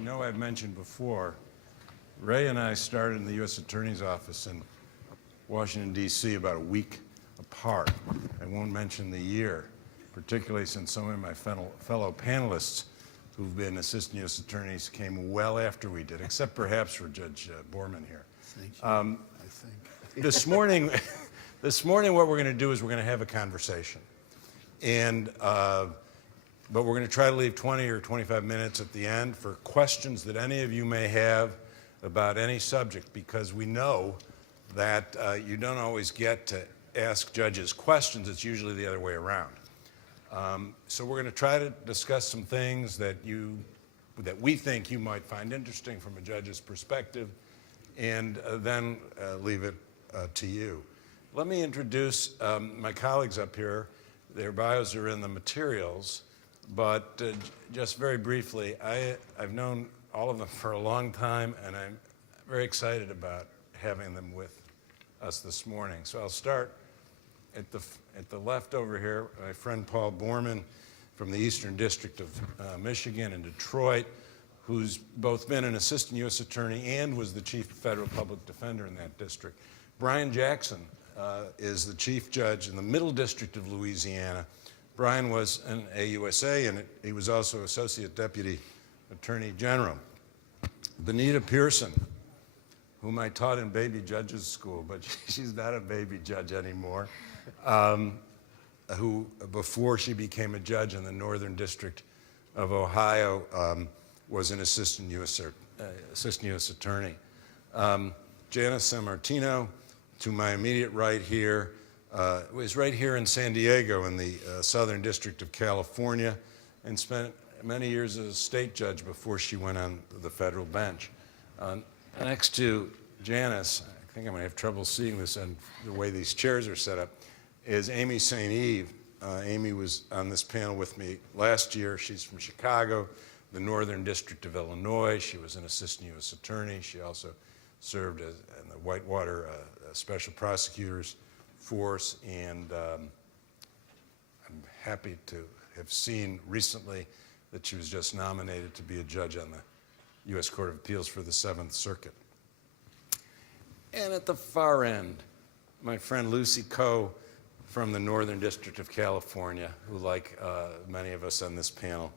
know I've mentioned before, Ray and I started in the U.S. Attorney's Office in Washington, D.C. about a week apart. I won't mention the year, particularly since some of my fellow panelists who've been assistant U.S. attorneys came well after we did, except perhaps for Judge Borman here. Thank you, I think. This morning, what we're going to do is we're going to have a conversation. But we're going to try to leave 20 or 25 minutes at the end for questions that any of you may have about any subject, because we know that you don't always get to ask judges questions. It's usually the other way around. So we're going to try to discuss some things that we think you might find interesting from a judge's perspective, and then leave it to you. Let me introduce my colleagues up here. Their bios are in the materials, but just very briefly, I've known all of them for a long time, and I'm very excited about having them with us this morning. So I'll start at the left over here, my friend Paul Borman from the Eastern District of Michigan in Detroit, who's both been an assistant U.S. attorney and was the chief federal public defender in that district. Brian Jackson is the chief judge in the Middle District of Louisiana. Brian was an AUSA, and he was also Associate Deputy Attorney General. Benita Pearson, whom I taught in baby judges school, but she's not a baby judge anymore, who, before she became a judge in the Northern District of Ohio, was an assistant U.S. attorney. Janice Sammartino, to my immediate right here, was right here in San Diego in the Southern District of California, and spent many years as a state judge before she went on the federal bench. Next to Janice, I think I'm going to have trouble seeing this and the way these chairs are set up, is Amy St. Eve. Amy was on this panel with me last year. She's from Chicago, the Northern District of Illinois. She was an assistant U.S. attorney. She also served in the Whitewater Special Prosecutors Force, and I'm happy to have seen recently that she was just nominated to be a judge on the U.S. Court of Appeals for the 7th Circuit. And at the far end, my friend Lucy Coe from the Northern District of California, who, like many of us on this panel,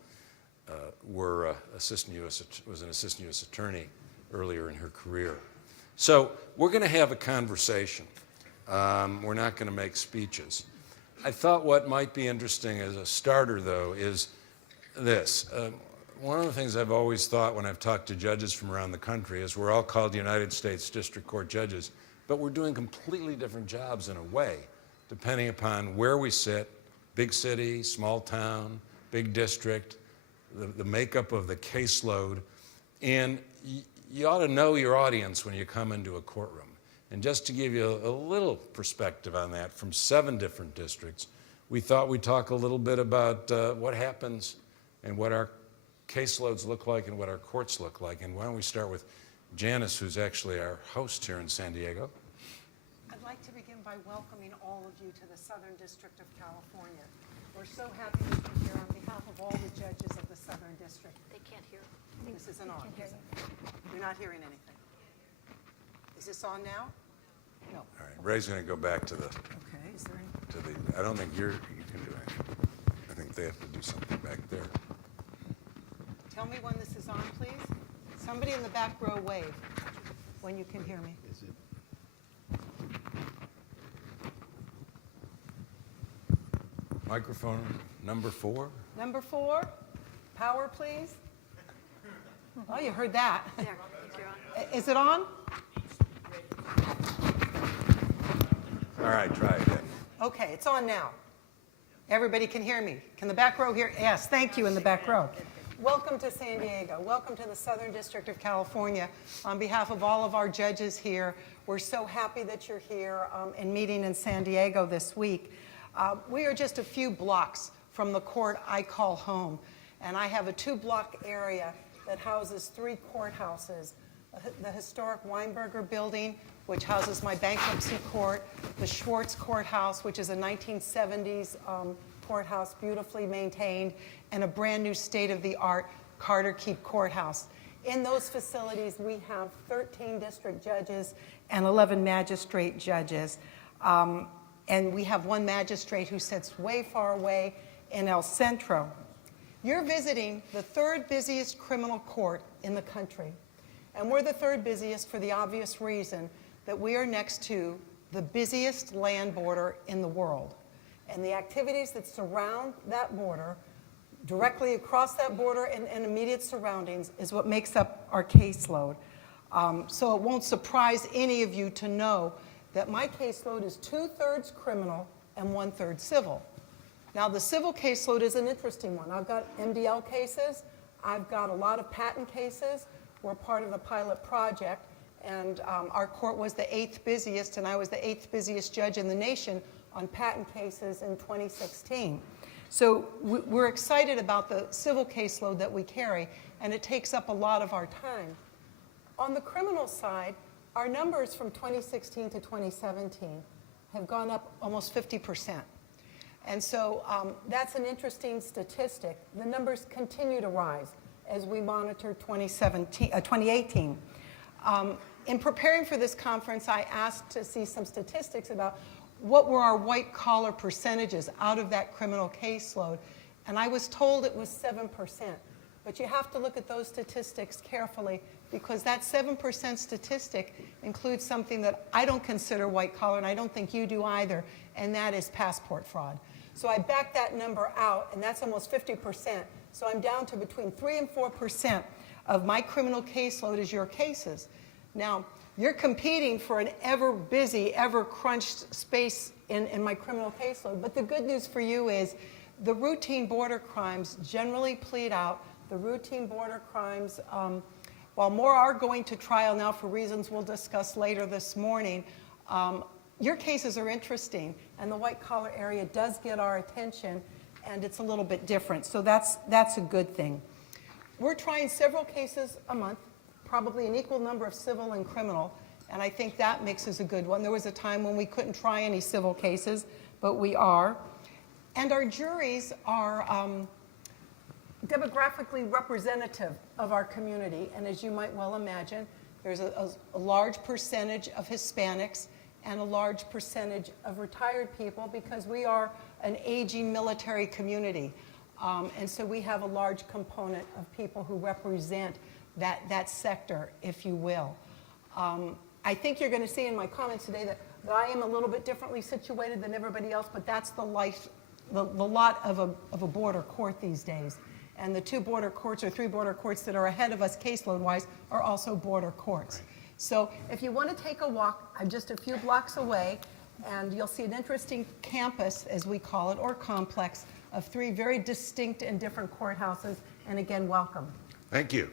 was an assistant U.S. attorney earlier in her career. So we're going to have a conversation. We're not going to make speeches. I thought what might be interesting as a starter, though, is this. One of the things I've always thought when I've talked to judges from around the country is we're all called United States District Court judges, but we're doing completely different jobs in a way, depending upon where we sit, big city, small town, big district, the makeup of the caseload. And you ought to know your audience when you come into a courtroom. And just to give you a little perspective on that, from 7 different districts, we thought we'd talk a little bit about what happens and what our caseloads look like and what our courts look like. And why don't we start with Janice, who's actually our host here in San Diego. I'd like to begin by welcoming all of you to the Southern District of California. We're so happy to be here on behalf of all the judges of the Southern District. They can't hear. This isn't on, is it? You're not hearing anything. Is this on now? No. All right, Ray's going to go back to the, Okay, is there any? I don't think you can do anything. I think they have to do something back there. Tell me when this is on, please. Somebody in the back row wave when you can hear me. Is it? Microphone number 4. Number 4, power, please. Oh, you heard that. There, you're on. Is it on? All right, try again. Okay, it's on now. Everybody can hear me. Can the back row hear? Yes, thank you in the back row. Welcome to San Diego. Welcome to the Southern District of California. On behalf of all of our judges here, we're so happy that you're here and meeting in San Diego this week. We are just a few blocks from the court I call home, and I have a 2-block area that houses 3 courthouses. The historic Weinberger building, which houses my bankruptcy court, the Schwartz Courthouse, which is a 1970s courthouse, beautifully maintained, and a brand new state-of-the-art Carter Keep Courthouse. In those facilities, we have 13 district judges and 11 magistrate judges. And we have one magistrate who sits way far away in El Centro. You're visiting the third busiest criminal court in the country. And we're the third busiest for the obvious reason that we are next to the busiest land border in the world. And the activities that surround that border, directly across that border and immediate surroundings, is what makes up our caseload. So it won't surprise any of you to know that my caseload is 2/3 criminal and 1/3 civil. Now, the civil caseload is an interesting one. I've got MDL cases. I've got a lot of patent cases. We're part of a pilot project, and our court was the 8th busiest, and I was the 8th busiest judge in the nation on patent cases in 2016. So we're excited about the civil caseload that we carry, and it takes up a lot of our time. On the criminal side, our numbers from 2016 to 2017 have gone up almost 50%. And so that's an interesting statistic. The numbers continue to rise as we monitor 2018. In preparing for this conference, I asked to see some statistics about what were our white-collar percentages out of that criminal caseload, and I was told it was 7%. But you have to look at those statistics carefully, because that 7% statistic includes something that I don't consider white-collar, and I don't think you do either, and that is passport fraud. So I backed that number out, and that's almost 50%. So I'm down to between 3 and 4% of my criminal caseload is your cases. Now, you're competing for an ever-busy, ever-crunched space in my criminal caseload. But the good news for you is the routine border crimes generally plead out. The routine border crimes, while more are going to trial now for reasons we'll discuss later this morning, your cases are interesting, and the white-collar area does get our attention, and it's a little bit different. So that's a good thing. We're trying several cases a month, probably an equal number of civil and criminal, and I think that mix is a good one. There was a time when we couldn't try any civil cases, but we are. And our juries are demographically representative of our community, and as you might well imagine, there's a large percentage of Hispanics and a large percentage of retired people, because we are an aging military community. And so we have a large component of people who represent that sector, if you will. I think you're going to see in my comments today that I am a little bit differently situated than everybody else, but that's the lot of a border court these days. And the 2 border courts or 3 border courts that are ahead of us caseload-wise are also border courts. Right. So if you want to take a walk, I'm just a few blocks away, and you'll see an interesting campus, as we call it, or complex, of 3 very distinct and different courthouses. And again, welcome. Thank you.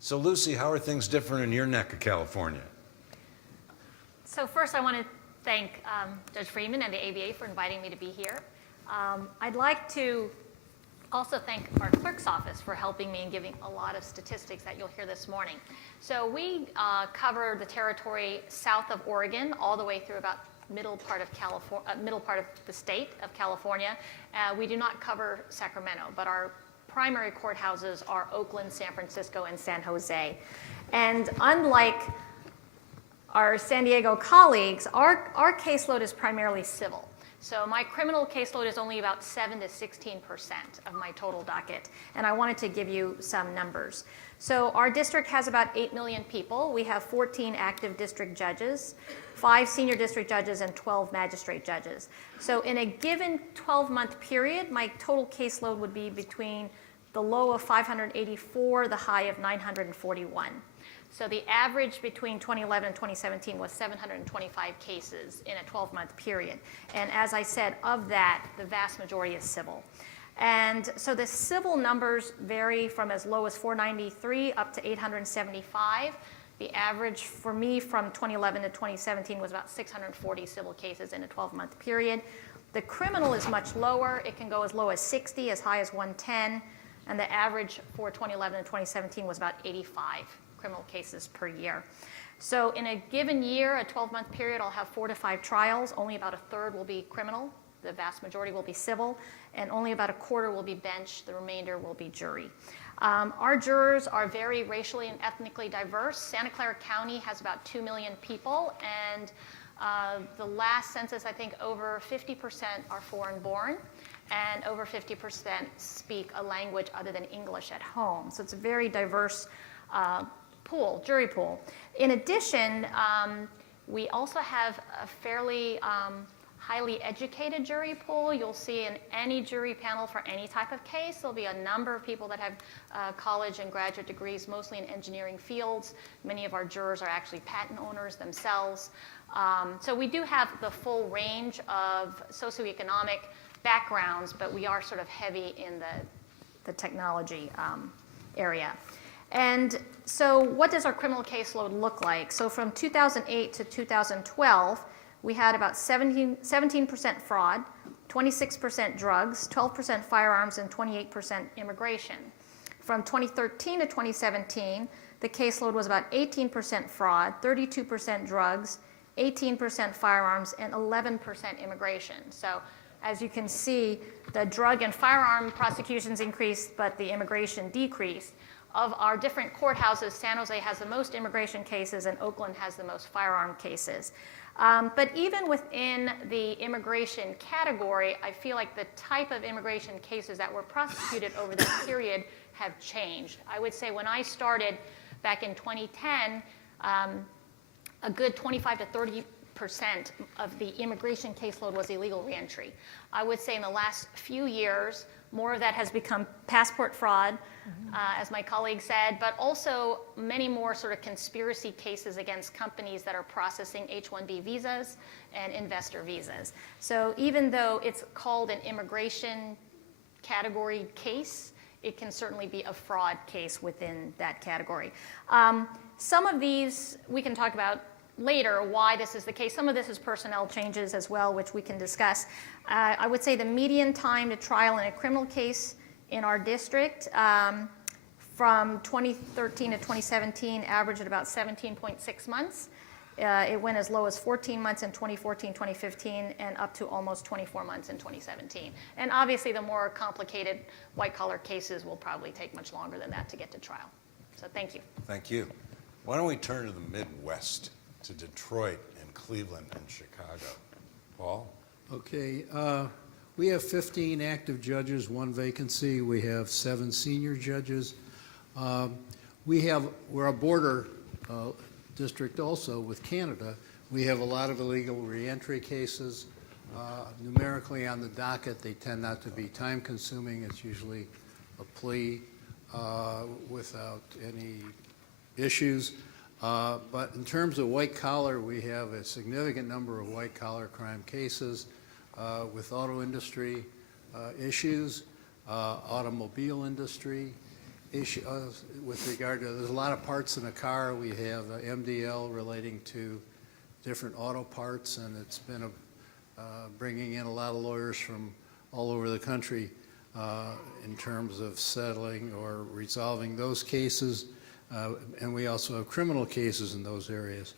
So Lucy, how are things different in your neck of California? So first I want to thank Judge Friedman and the ABA for inviting me to be here. I'd like to also thank our clerk's office for helping me and giving a lot of statistics that you'll hear this morning. So we cover the territory south of Oregon all the way through about middle part of the state of California. We do not cover Sacramento, but our primary courthouses are Oakland, San Francisco, and San Jose. And unlike our San Diego colleagues, our caseload is primarily civil. So my criminal caseload is only about 7 to 16% of my total docket. And I wanted to give you some numbers. So our district has about 8 million people. We have 14 active district judges, 5 senior district judges, and 12 magistrate judges. So in a given 12-month period, my total caseload would be between the low of 584, the high of 941. So the average between 2011 and 2017 was 725 cases in a 12-month period. And as I said, of that, the vast majority is civil. And so the civil numbers vary from as low as 493 up to 875. The average for me from 2011 to 2017 was about 640 civil cases in a 12-month period. The criminal is much lower. It can go as low as 60, as high as 110. And the average for 2011 and 2017 was about 85 criminal cases per year. So in a given year, a 12-month period, I'll have 4 to 5 trials. Only about a third will be criminal. The vast majority will be civil, and only about a quarter will be bench. The remainder will be jury. Our jurors are very racially and ethnically diverse. Santa Clara County has about 2 million people, and the last census, I think over 50% are foreign-born, and over 50% speak a language other than English at home. So it's a very diverse pool, jury pool. In addition, we also have a fairly highly educated jury pool. You'll see in any jury panel for any type of case, there'll be a number of people that have college and graduate degrees, mostly in engineering fields. Many of our jurors are actually patent owners themselves. So we do have the full range of socioeconomic backgrounds, but we are sort of heavy in the technology area. And so what does our criminal caseload look like? So from 2008 to 2012, we had about 17% fraud, 26% drugs, 12% firearms, and 28% immigration. From 2013 to 2017, the caseload was about 18% fraud, 32% drugs, 18% firearms, and 11% immigration. So as you can see, the drug and firearm prosecutions increased, but the immigration decreased. Of our different courthouses, San Jose has the most immigration cases, and Oakland has the most firearm cases. But even within the immigration category, I feel like the type of immigration cases that were prosecuted over that period have changed. I would say when I started back in 2010, a good 25 to 30% of the immigration caseload was illegal reentry. I would say in the last few years, more of that has become passport fraud, as my colleague said, but also many more sort of conspiracy cases against companies that are processing H-1B visas and investor visas. So even though it's called an immigration category case, it can certainly be a fraud case within that category. Some of these we can talk about later why this is the case. Some of this is personnel changes as well, which we can discuss. I would say the median time to trial in a criminal case in our district from 2013 to 2017 averaged at about 17.6 months. It went as low as 14 months in 2014, 2015, and up to almost 24 months in 2017. And obviously, the more complicated white-collar cases will probably take much longer than that to get to trial. So thank you. Thank you. Why don't we turn to the Midwest, to Detroit and Cleveland and Chicago? Paul? Okay, we have 15 active judges, 1 vacancy. We have 7 senior judges. We're a border district also with Canada. We have a lot of illegal reentry cases. Numerically on the docket, they tend not to be time consuming. It's usually a plea without any issues. But in terms of white collar, we have a significant number of white collar crime cases with auto industry issues, automobile industry issues with regard to, there's a lot of parts in a car. We have MDL relating to different auto parts, and it's been bringing in a lot of lawyers from all over the country in terms of settling or resolving those cases. And we also have criminal cases in those areas.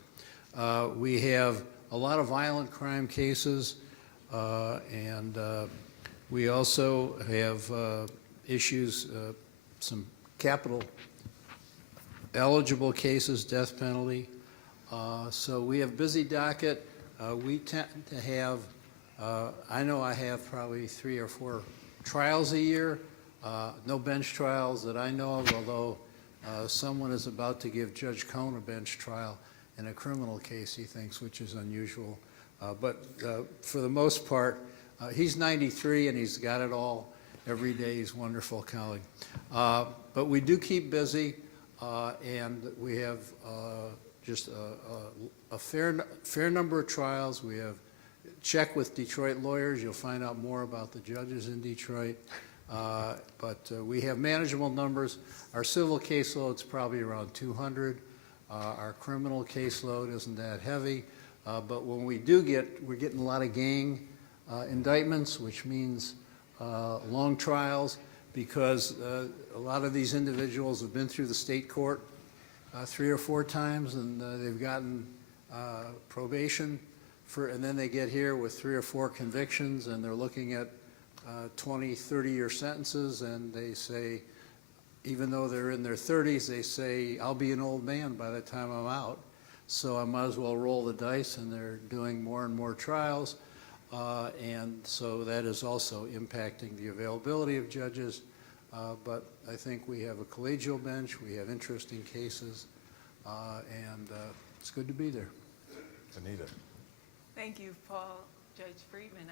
We have a lot of violent crime cases, and we also have issues, some capital eligible cases, death penalty. So we have busy docket. We tend to have, I know I have probably 3 or 4 trials a year, no bench trials that I know of, although someone is about to give Judge Cohn a bench trial in a criminal case, he thinks, which is unusual. But for the most part, he's 93 and he's got it all every day. He's a wonderful colleague. But we do keep busy, and we have just a fair number of trials. We have check with Detroit lawyers. You'll find out more about the judges in Detroit. But we have manageable numbers. Our civil caseload's probably around 200. Our criminal caseload isn't that heavy. But when we do we're getting a lot of gang indictments, which means long trials, because a lot of these individuals have been through the state court 3 or 4 times, and they've gotten probation and then they get here with 3 or 4 convictions, and they're looking at 20, 30-year sentences, and they say, even though they're in their 30s, they say, I'll be an old man by the time I'm out, so I might as well roll the dice, and they're doing more and more trials. And so that is also impacting the availability of judges. But I think we have a collegial bench, we have interesting cases, and it's good to be there. Anita. Thank you, Paul, Judge Friedman,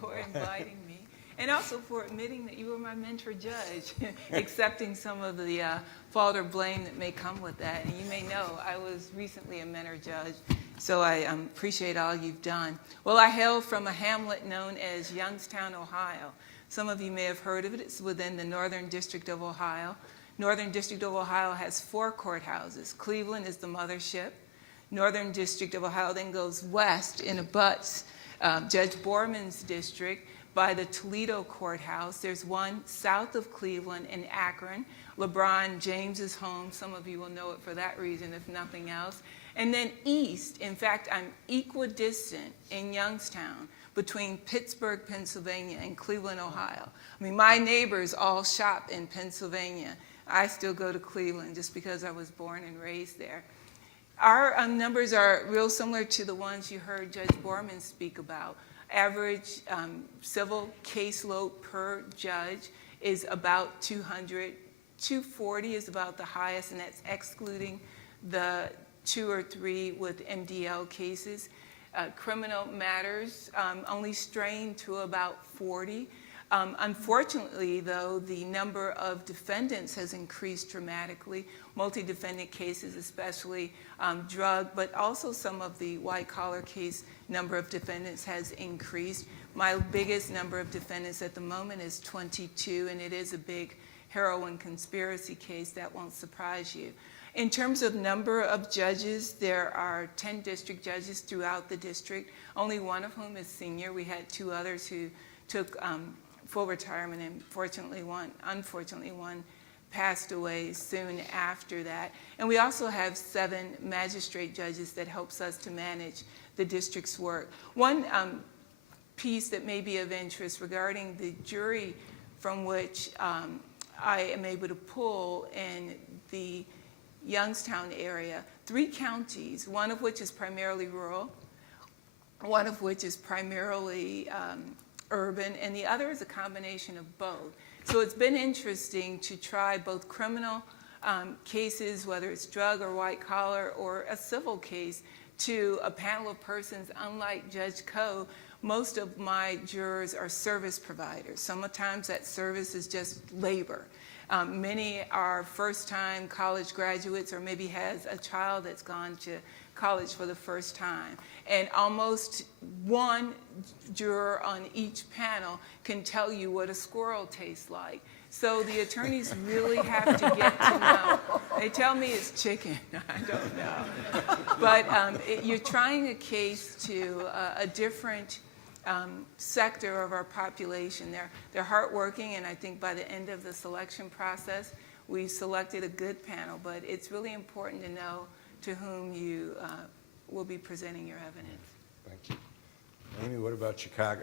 for inviting me, and also for admitting that you were my mentor judge, accepting some of the fault or blame that may come with that. And you may know I was recently a mentor judge, so I appreciate all you've done. Well, I hail from a hamlet known as Youngstown, Ohio. Some of you may have heard of it. It's within the Northern District of Ohio. Northern District of Ohio has 4 courthouses. Cleveland is the mothership. Northern District of Ohio then goes west and abuts Judge Borman's district by the Toledo Courthouse. There's one south of Cleveland in Akron. LeBron James's home. Some of you will know it for that reason, if nothing else. And then east, in fact, I'm equidistant in Youngstown between Pittsburgh, Pennsylvania, and Cleveland, Ohio. I mean, my neighbors all shop in Pennsylvania. I still go to Cleveland just because I was born and raised there. Our numbers are real similar to the ones you heard Judge Borman speak about. Average civil caseload per judge is about 200. 240 is about the highest, and that's excluding the 2 or 3 with MDL cases. Criminal matters only strain to about 40. Unfortunately, though, the number of defendants has increased dramatically, multi-defendant cases, especially drug, but also some of the white-collar case number of defendants has increased. My biggest number of defendants at the moment is 22, and it is a big heroin conspiracy case. That won't surprise you. In terms of number of judges, there are 10 district judges throughout the district, only one of whom is senior. We had 2 others who took full retirement, and unfortunately one passed away soon after that. And we also have 7 magistrate judges that helps us to manage the district's work. One piece that may be of interest regarding the jury from which I am able to pull in the Youngstown area, 3 counties, one of which is primarily rural, one of which is primarily urban, and the other is a combination of both. So it's been interesting to try both criminal cases, whether it's drug or white collar, or a civil case, to a panel of persons. Unlike Judge Coe, most of my jurors are service providers. Sometimes that service is just labor. Many are first-time college graduates, or maybe has a child that's gone to college for the first time. And almost one juror on each panel can tell you what a squirrel tastes like. So the attorneys really have to get to know. They tell me it's chicken. I don't know. But you're trying a case to a different sector of our population. They're hardworking, and I think by the end of the selection process, we selected a good panel. But it's really important to know to whom you will be presenting your evidence. Thank you. Amy, what about Chicago?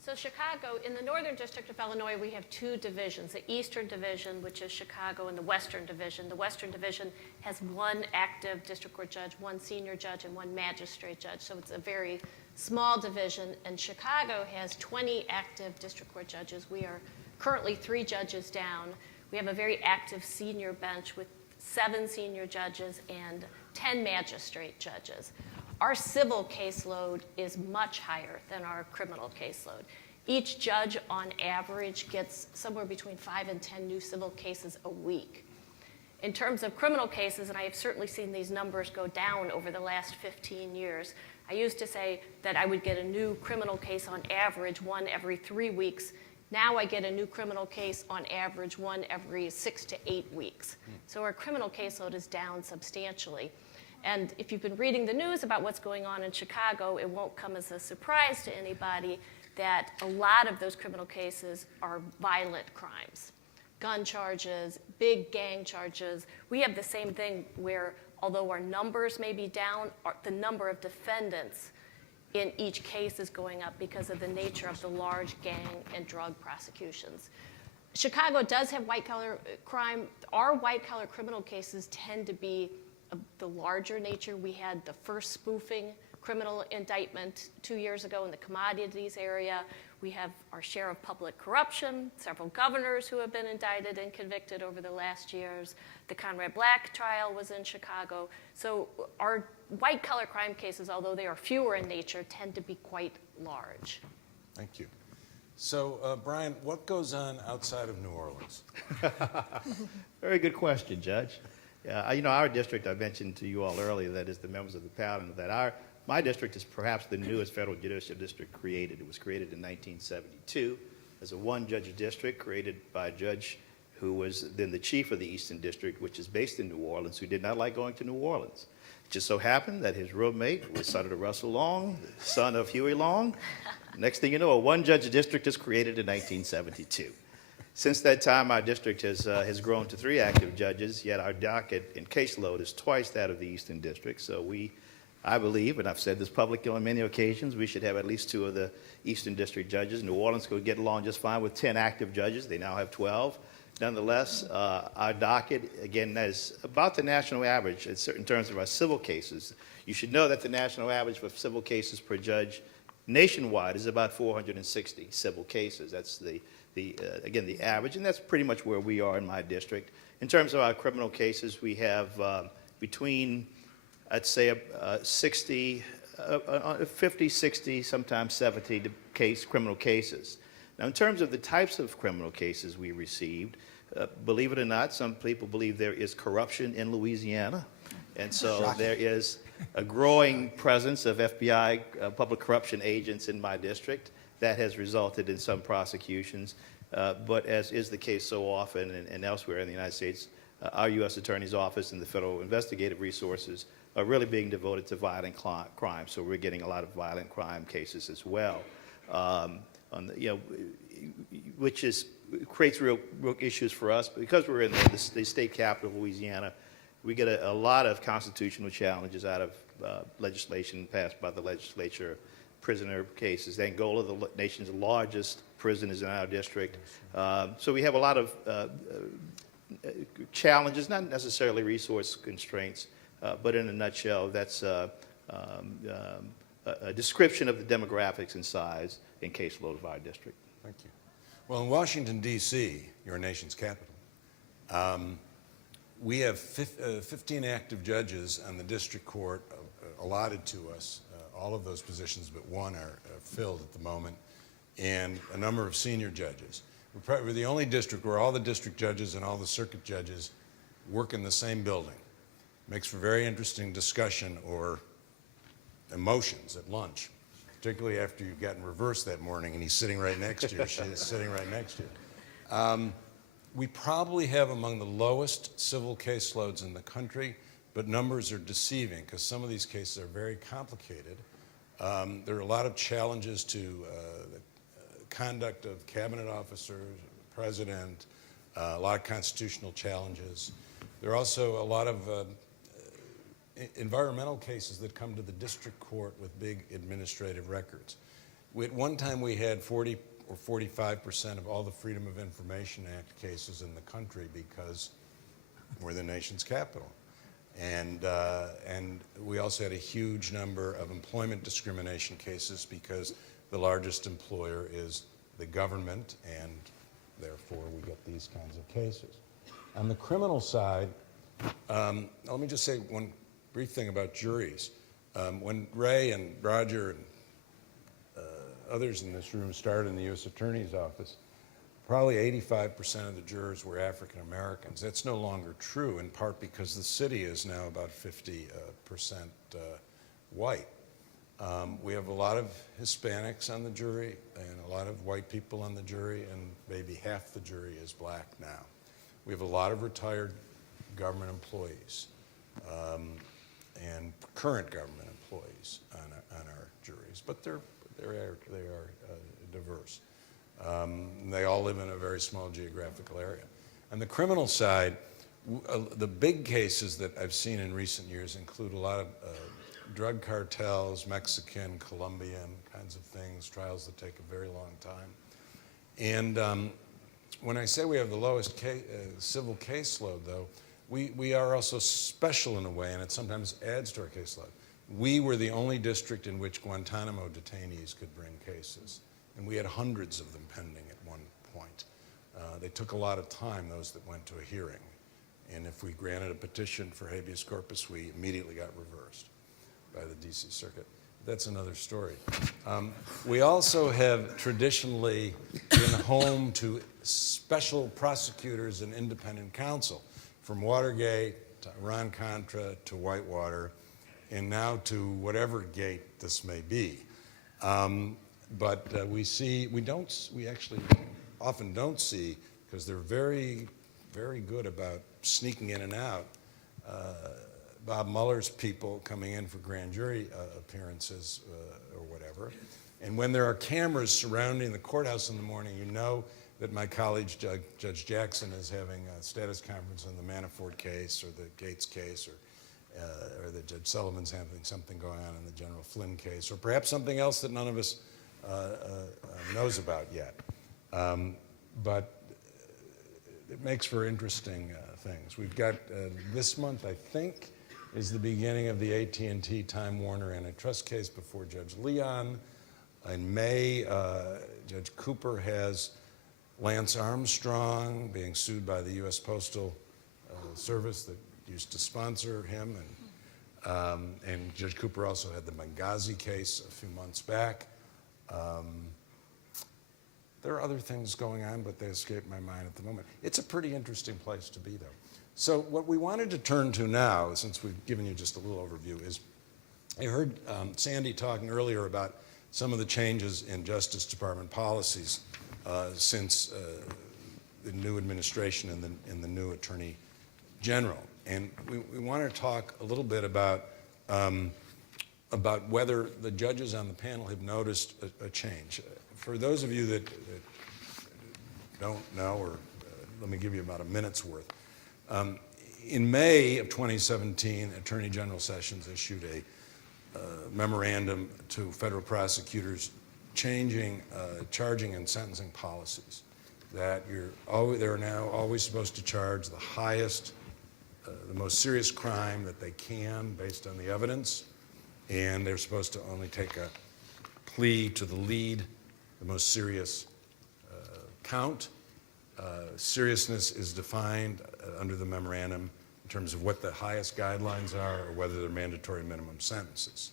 So Chicago, in the Northern District of Illinois, we have 2 divisions, the Eastern Division, which is Chicago, and the Western Division. The Western Division has 1 active district court judge, 1 senior judge, and 1 magistrate judge. So it's a very small division, and Chicago has 20 active district court judges. We are currently 3 judges down. We have a very active senior bench with 7 senior judges and 10 magistrate judges. Our civil caseload is much higher than our criminal caseload. Each judge, on average, gets somewhere between 5 and 10 new civil cases a week. In terms of criminal cases, and I have certainly seen these numbers go down over the last 15 years, I used to say that I would get a new criminal case on average 1 every 3 weeks. Now I get a new criminal case on average 1 every 6 to 8 weeks. So our criminal caseload is down substantially. And if you've been reading the news about what's going on in Chicago, it won't come as a surprise to anybody that a lot of those criminal cases are violent crimes. Gun charges, big gang charges. We have the same thing where, although our numbers may be down, the number of defendants in each case is going up because of the nature of the large gang and drug prosecutions. Chicago does have white-collar crime. Our white-collar criminal cases tend to be of the larger nature. We had the first spoofing criminal indictment 2 years ago in the commodities area. We have our share of public corruption, several governors who have been indicted and convicted over the last years. The Conrad Black trial was in Chicago. So our white-collar crime cases, although they are fewer in nature, tend to be quite large. Thank you. So, Brian, what goes on outside of New Orleans? Very good question, Judge. Our district, I mentioned to you all earlier, that is the members of the panel, that my district is perhaps the newest federal judicial district created. It was created in 1972 as a one-judge district created by a judge who was then the chief of the Eastern District, which is based in New Orleans, who did not like going to New Orleans. It just so happened that his roommate was Senator Russell Long, son of Huey Long. Next thing you know, a one-judge district is created in 1972. Since that time, our district has grown to 3 active judges, yet our docket and caseload is twice that of the Eastern District. So I believe, and I've said this publicly on many occasions, we should have at least 2 of the Eastern District judges. New Orleans could get along just fine with 10 active judges. They now have 12. Nonetheless, our docket, again, that is about the national average in terms of our civil cases. You should know that the national average for civil cases per judge nationwide is about 460 civil cases. That's again, the average, and that's pretty much where we are in my district. In terms of our criminal cases, we have between, I'd say, 50, 60, sometimes 70 criminal cases. Now, in terms of the types of criminal cases we received, believe it or not, some people believe there is corruption in Louisiana. And so there is a growing presence of FBI public corruption agents in my district that has resulted in some prosecutions. But as is the case so often and elsewhere in the United States, our U.S. Attorney's Office and the federal investigative resources are really being devoted to violent crime. So we're getting a lot of violent crime cases as well, which creates real issues for us. Because we're in the state capital of Louisiana, we get a lot of constitutional challenges out of legislation passed by the legislature. Prisoner cases. Angola, the nation's largest prison, is in our district. So we have a lot of challenges, not necessarily resource constraints, but in a nutshell, that's a description of the demographics and size and caseload of our district. Thank you. Well, in Washington, D.C., your nation's capital, we have 15 active judges on the district court allotted to us. All of those positions but one are filled at the moment, and a number of senior judges. We're the only district where all the district judges and all the circuit judges work in the same building. Makes for very interesting discussion or emotions at lunch, particularly after you've gotten reversed that morning and he's sitting right next to you, she's sitting right next to you. We probably have among the lowest civil caseloads in the country, but numbers are deceiving because some of these cases are very complicated. There are a lot of challenges to the conduct of cabinet officers, president, a lot of constitutional challenges. There are also a lot of environmental cases that come to the district court with big administrative records. At one time we had 40 or 45% of all the Freedom of Information Act cases in the country because we're the nation's capital. And we also had a huge number of employment discrimination cases because the largest employer is the government, and therefore we get these kinds of cases. On the criminal side, let me just say one brief thing about juries. When Ray and Roger and others in this room started in the U.S. Attorney's Office, probably 85% of the jurors were African Americans. That's no longer true, in part because the city is now about 50% white. We have a lot of Hispanics on the jury and a lot of white people on the jury, and maybe half the jury is black now. We have a lot of retired government employees and current government employees on our juries, but they are diverse. They all live in a very small geographical area. On the criminal side, the big cases that I've seen in recent years include a lot of drug cartels, Mexican, Colombian kinds of things, trials that take a very long time. And when I say we have the lowest civil caseload, though, we are also special in a way, and it sometimes adds to our caseload. We were the only district in which Guantanamo detainees could bring cases, and we had hundreds of them pending at one point. They took a lot of time, those that went to a hearing. And if we granted a petition for habeas corpus, we immediately got reversed by the DC Circuit. That's another story. We also have traditionally been home to special prosecutors and independent counsel, from Watergate to Iran-Contra to Whitewater, and now to whatever gate this may be. But we actually often don't see, because they're very, very good about sneaking in and out, Bob Mueller's people coming in for grand jury appearances or whatever. And when there are cameras surrounding the courthouse in the morning, you know that my colleague, Judge Jackson, is having a status conference on the Manafort case or the Gates case, or that Judge Sullivan's having something going on in the General Flynn case, or perhaps something else that none of us knows about yet. But it makes for interesting things. We've got this month, I think, is the beginning of the AT&T Time Warner antitrust case before Judge Leon. In May, Judge Cooper has Lance Armstrong being sued by the U.S. Postal Service that used to sponsor him. And Judge Cooper also had the Benghazi case a few months back. There are other things going on, but they escape my mind at the moment. It's a pretty interesting place to be, though. So what we wanted to turn to now, since we've given you just a little overview, is I heard Sandy talking earlier about some of the changes in Justice Department policies since the new administration and the new Attorney General. And we want to talk a little bit about whether the judges on the panel have noticed a change. For those of you that don't know, or let me give you about a minute's worth. In May of 2017, Attorney General Sessions issued a memorandum to federal prosecutors changing charging and sentencing policies. That they're now always supposed to charge the highest, the most serious crime that they can based on the evidence, and they're supposed to only take a plea to the lead, the most serious count. Seriousness is defined under the memorandum in terms of what the highest guidelines are or whether they're mandatory minimum sentences.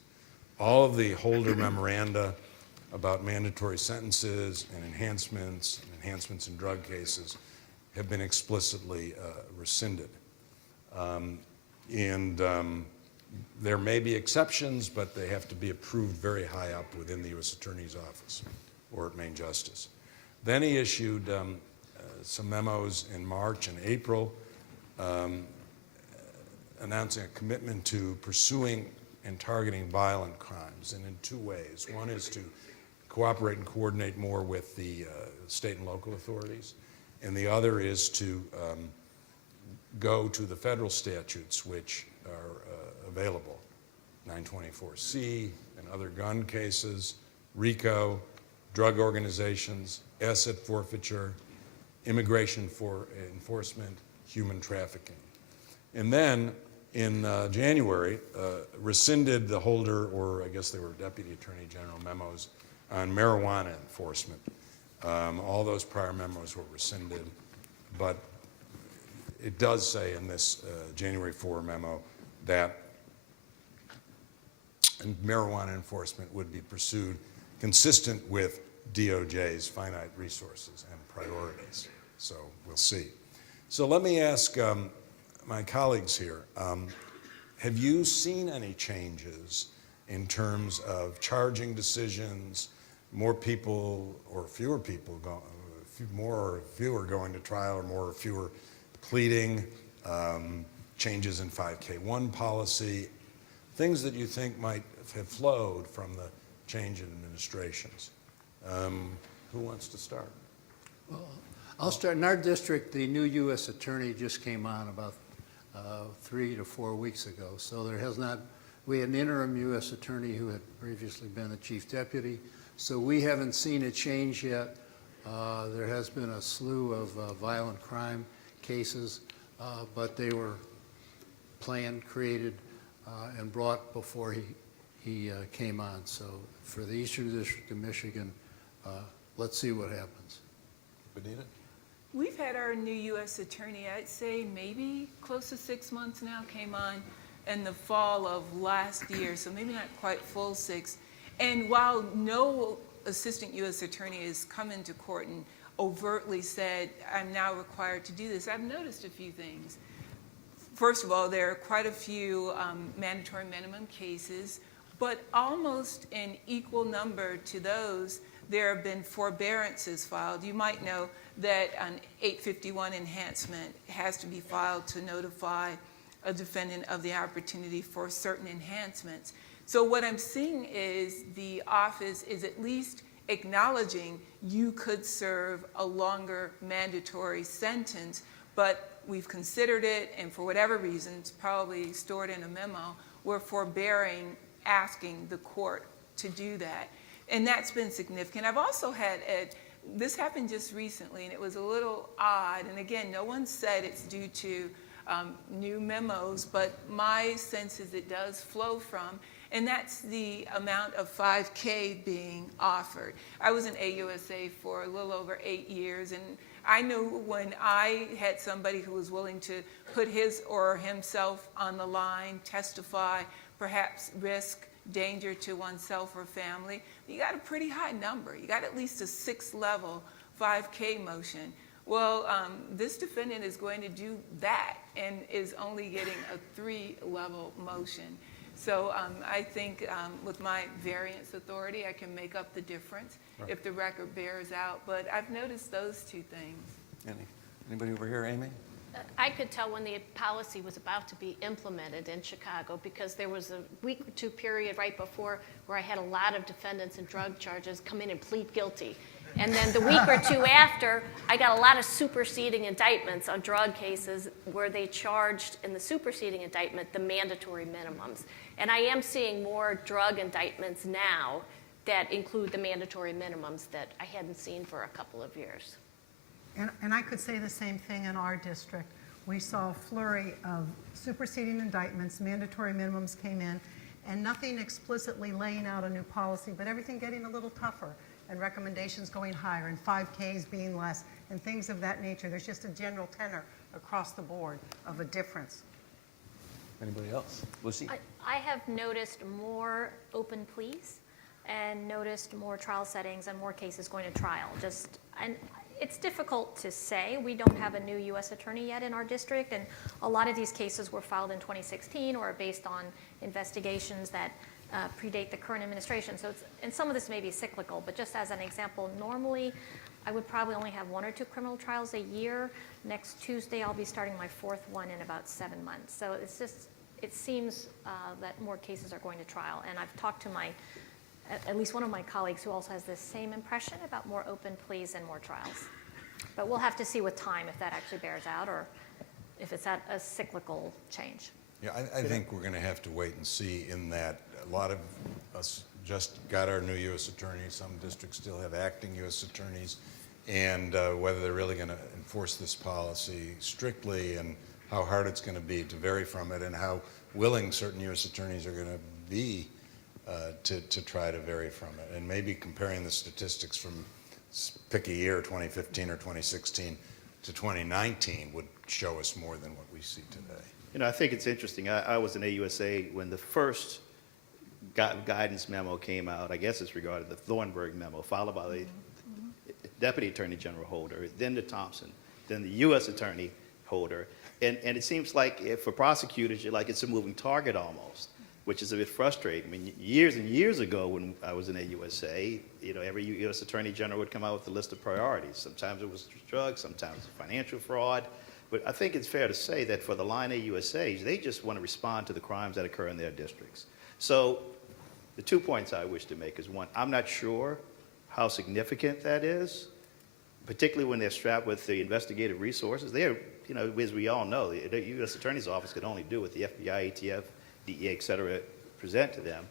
All of the Holder memoranda about mandatory sentences and enhancements in drug cases have been explicitly rescinded. There may be exceptions, but they have to be approved very high up within the U.S. Attorney's Office or at Main Justice. Then he issued some memos in March and April announcing a commitment to pursuing and targeting violent crimes, and in two ways. One is to cooperate and coordinate more with the state and local authorities, and the other is to go to the federal statutes which are available, 924C and other gun cases, RICO, drug organizations, asset forfeiture, immigration enforcement, human trafficking. And then in January, rescinded the Holder, or I guess they were Deputy Attorney General memos on marijuana enforcement. All those prior memos were rescinded, but it does say in this January 4 memo that marijuana enforcement would be pursued consistent with DOJ's finite resources and priorities. So we'll see. So let me ask my colleagues here, have you seen any changes in terms of charging decisions, more people or fewer people, more or fewer going to trial, or more or fewer pleading, changes in 5K1 policy, things that you think might have flowed from the change in administrations? Who wants to start? Well, I'll start. In our district, the new U.S. Attorney just came on about 3 to 4 weeks ago, so there has not We had an interim U.S. attorney who had previously been the chief deputy, so we haven't seen a change yet. There has been a slew of violent crime cases, but they were planned, created, and brought before he came on. So for the Eastern District of Michigan, let's see what happens. Benita? We've had our new U.S. attorney, I'd say maybe close to 6 months now, came on in the fall of last year, so maybe not quite full 6. And while no assistant U.S. attorney has come into court and overtly said, I'm now required to do this, I've noticed a few things. First of all, there are quite a few mandatory minimum cases, but almost in equal number to those, there have been forbearances filed. You might know that an 851 enhancement has to be filed to notify a defendant of the opportunity for certain enhancements. So what I'm seeing is the office is at least acknowledging you could serve a longer mandatory sentence, but we've considered it, and for whatever reasons, probably stored in a memo, we're forbearing asking the court to do that. And that's been significant. I've also had, this happened just recently, and it was a little odd, and again, no one said it's due to new memos, but my sense is it does flow from, and that's the amount of 5K being offered. I was in AUSA for a little over 8 years, and I knew when I had somebody who was willing to put his or himself on the line, testify, perhaps risk danger to oneself or family, you got a pretty high number. You got at least a 6-level 5K motion. Well, this defendant is going to do that and is only getting a 3-level motion. So I think with my variance authority, I can make up the difference if the record bears out. But I've noticed those two things. Anybody over here, Amy? I could tell when the policy was about to be implemented in Chicago because there was a week or two period right before where I had a lot of defendants in drug charges come in and plead guilty. And then the week or two after, I got a lot of superseding indictments on drug cases where they charged in the superseding indictment the mandatory minimums. And I am seeing more drug indictments now that include the mandatory minimums that I hadn't seen for a couple of years. And I could say the same thing in our district. We saw a flurry of superseding indictments, mandatory minimums came in, and nothing explicitly laying out a new policy, but everything getting a little tougher, and recommendations going higher, and 5Ks being less, and things of that nature. There's just a general tenor across the board of a difference. Anybody else? Lucy? I have noticed more open pleas and noticed more trial settings and more cases going to trial. And it's difficult to say. We don't have a new U.S. attorney yet in our district, and a lot of these cases were filed in 2016 or are based on investigations that predate the current administration. So and some of this may be cyclical, but just as an example, normally I would probably only have 1 or 2 criminal trials a year. Next Tuesday, I'll be starting my 4th one in about 7 months. So it's just, it seems that more cases are going to trial. And I've talked to at least one of my colleagues who also has this same impression about more open pleas and more trials. But we'll have to see with time if that actually bears out or if it's at a cyclical change. Yeah, I think we're going to have to wait and see in that a lot of us just got our new U.S. attorney. Some districts still have acting U.S. attorneys, and whether they're really going to enforce this policy strictly and how hard it's going to be to vary from it and how willing certain U.S. attorneys are going to be to try to vary from it. And maybe comparing the statistics from pick a year, 2015 or 2016 to 2019 would show us more than what we see today. You know, I think it's interesting. I was in AUSA when the first guidance memo came out. I guess it's regarding the Thornburg memo, followed by the Deputy Attorney General Holder, then the Thompson, then the U.S. Attorney Holder. And it seems like for prosecutors, you're like it's a moving target almost, which is a bit frustrating. I mean, years and years ago when I was in AUSA, you know, every U.S. Attorney General would come out with a list of priorities. Sometimes it was drugs, sometimes financial fraud. But I think it's fair to say that for the line AUSAs, they just want to respond to the crimes that occur in their districts. So the 2 points I wish to make is, one, I'm not sure how significant that is, particularly when they're strapped with the investigative resources. They're, you know, as we all know, the U.S. Attorney's Office can only do what the FBI, ATF, DEA, et cetera, present to them.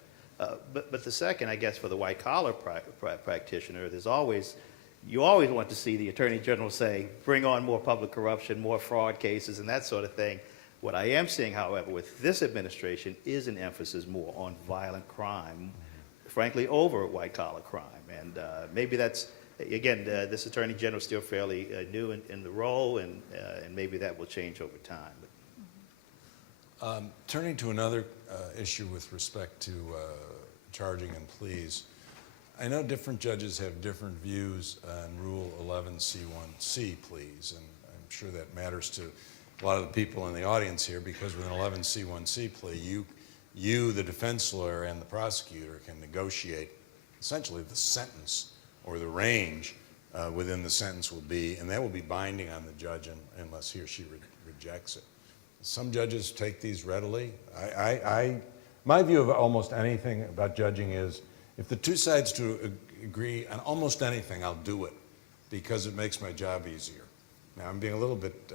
But the second, I guess, for the white-collar practitioner, you always want to see the Attorney General say, bring on more public corruption, more fraud cases, and that sort of thing. What I am seeing, however, with this administration is an emphasis more on violent crime, frankly, over white-collar crime. And maybe that's, again, this Attorney General is still fairly new in the role, and maybe that will change over time. Turning to another issue with respect to charging and pleas, I know different judges have different views on Rule 11C1C pleas, and I'm sure that matters to a lot of the people in the audience here, because with an 11C1C plea, you, the defense lawyer, and the prosecutor can negotiate essentially the sentence or the range within the sentence will be, and that will be binding on the judge unless he or she rejects it. Some judges take these readily. My view of almost anything about judging is if the two sides to agree on almost anything, I'll do it because it makes my job easier. Now, I'm being a little bit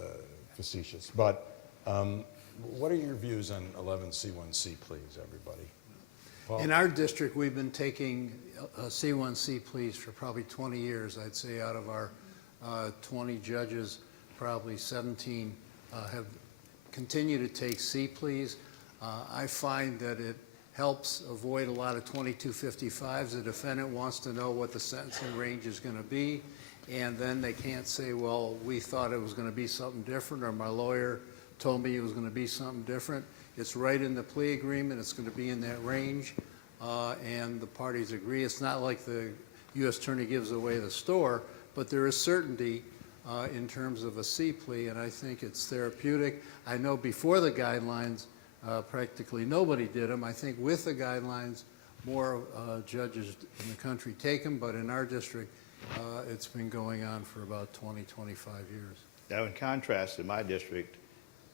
facetious, but what are your views on 11C1C pleas, everybody? Paul? In our district, we've been taking C1C pleas for probably 20 years. I'd say out of our 20 judges, probably 17 have continued to take C pleas. I find that it helps avoid a lot of 2255s. The defendant wants to know what the sentencing range is going to be, and then they can't say, well, we thought it was going to be something different, or my lawyer told me it was going to be something different. It's right in the plea agreement. It's going to be in that range, and the parties agree. It's not like the U.S. Attorney gives away the store, but there is certainty in terms of a C plea, and I think it's therapeutic. I know before the guidelines, practically nobody did them. I think with the guidelines, more judges in the country take them, but in our district, it's been going on for about 20, 25 years. Now, in contrast to my district,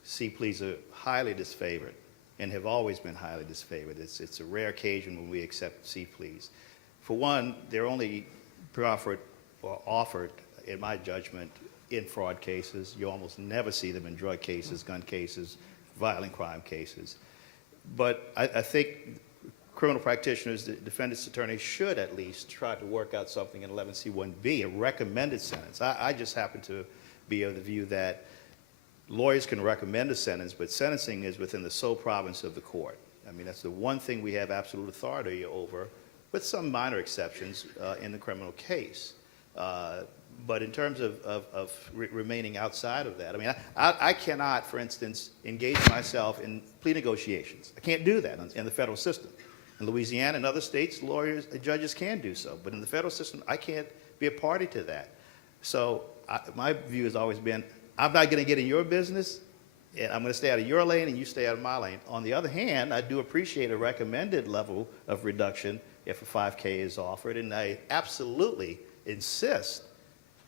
C pleas are highly disfavored and have always been highly disfavored. It's a rare occasion when we accept C pleas. For one, they're only offered, in my judgment, in fraud cases. You almost never see them in drug cases, gun cases, violent crime cases. But I think criminal practitioners, the defendant's attorneys, should at least try to work out something in 11C1B, a recommended sentence. I just happen to be of the view that lawyers can recommend a sentence, but sentencing is within the sole province of the court. I mean, that's the one thing we have absolute authority over, with some minor exceptions in the criminal case. But in terms of remaining outside of that, I mean, I cannot, for instance, engage myself in plea negotiations. I can't do that in the federal system. In Louisiana and other states, judges can do so. But in the federal system, I can't be a party to that. So my view has always been, I'm not going to get in your business, and I'm going to stay out of your lane, and you stay out of my lane. On the other hand, I do appreciate a recommended level of reduction if a 5K is offered, and I absolutely insist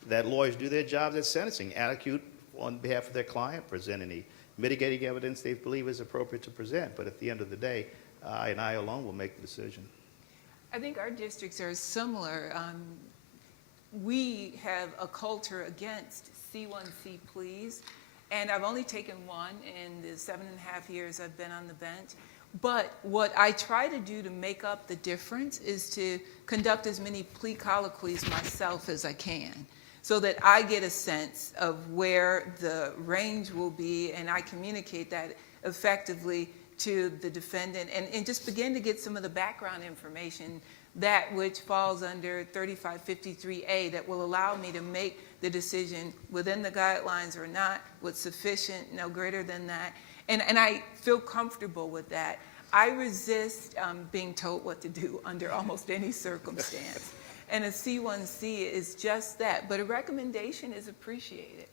that lawyers do their jobs at sentencing, advocate on behalf of their client, present any mitigating evidence they believe is appropriate to present. But at the end of the day, I and I alone will make the decision. I think our districts are similar. We have a culture against C1C pleas, and I've only taken one in the 7.5 years I've been on the bench. But what I try to do to make up the difference is to conduct as many plea colloquies myself as I can, so that I get a sense of where the range will be, and I communicate that effectively to the defendant, and just begin to get some of the background information, that which falls under 3553A, that will allow me to make the decision within the guidelines or not, what's sufficient, no greater than that. And I feel comfortable with that. I resist being told what to do under almost any circumstance. And a C1C is just that, but a recommendation is appreciated.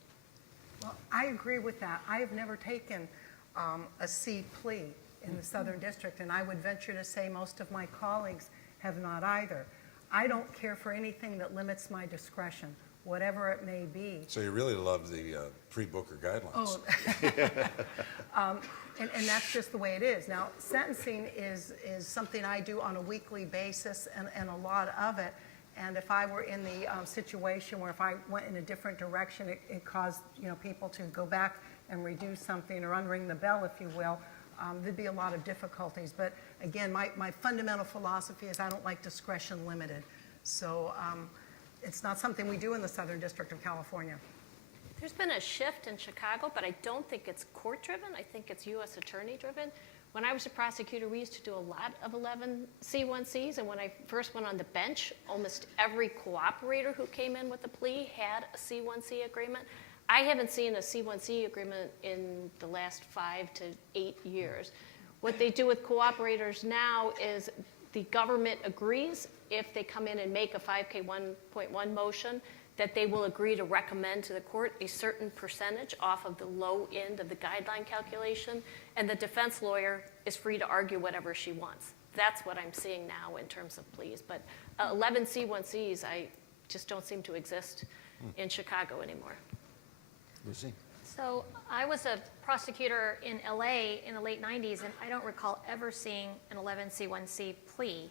Well, I agree with that. I have never taken a C plea in the Southern District, and I would venture to say most of my colleagues have not either. I don't care for anything that limits my discretion, whatever it may be. So you really love the pre-Booker guidelines. Oh. And that's just the way it is. Now, sentencing is something I do on a weekly basis, and a lot of it. And if I were in the situation where if I went in a different direction, it caused people to go back and reduce something or unring the bell, if you will, there'd be a lot of difficulties. But again, my fundamental philosophy is I don't like discretion limited. So it's not something we do in the Southern District of California. There's been a shift in Chicago, but I don't think it's court-driven. I think it's U.S. attorney-driven. When I was a prosecutor, we used to do a lot of 11 C1Cs, and when I first went on the bench, almost every cooperator who came in with a plea had a C1C agreement. I haven't seen a C1C agreement in the last 5 to 8 years. What they do with cooperators now is the government agrees, if they come in and make a 5K1.1 motion, that they will agree to recommend to the court a certain percentage off of the low end of the guideline calculation, and the defense lawyer is free to argue whatever she wants. That's what I'm seeing now in terms of pleas. But 11 C1Cs, I just don't seem to exist in Chicago anymore. Lucy? So I was a prosecutor in LA in the late 90s, and I don't recall ever seeing an 11 C1C plea.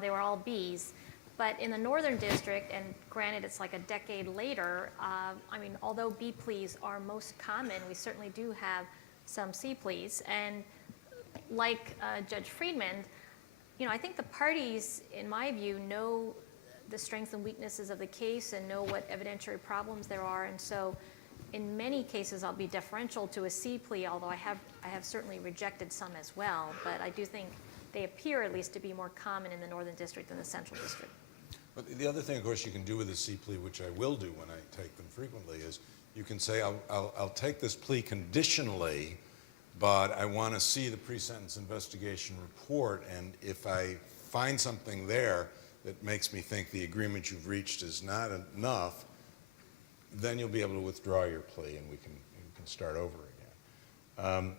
They were all Bs. But in the Northern District, and granted it's like a decade later, I mean, although B pleas are most common, we certainly do have some C pleas. And like Judge Friedman, you know, I think the parties, in my view, know the strengths and weaknesses of the case and know what evidentiary problems there are. And so in many cases, I'll be deferential to a C plea, although I have certainly rejected some as well. But I do think they appear at least to be more common in the Northern District than the Central District. But the other thing, of course, you can do with a C plea, which I will do when I take them frequently, is you can say, I'll take this plea conditionally, but I want to see the pre-sentence investigation report, and if I find something there that makes me think the agreement you've reached is not enough, then you'll be able to withdraw your plea, and we can start over again.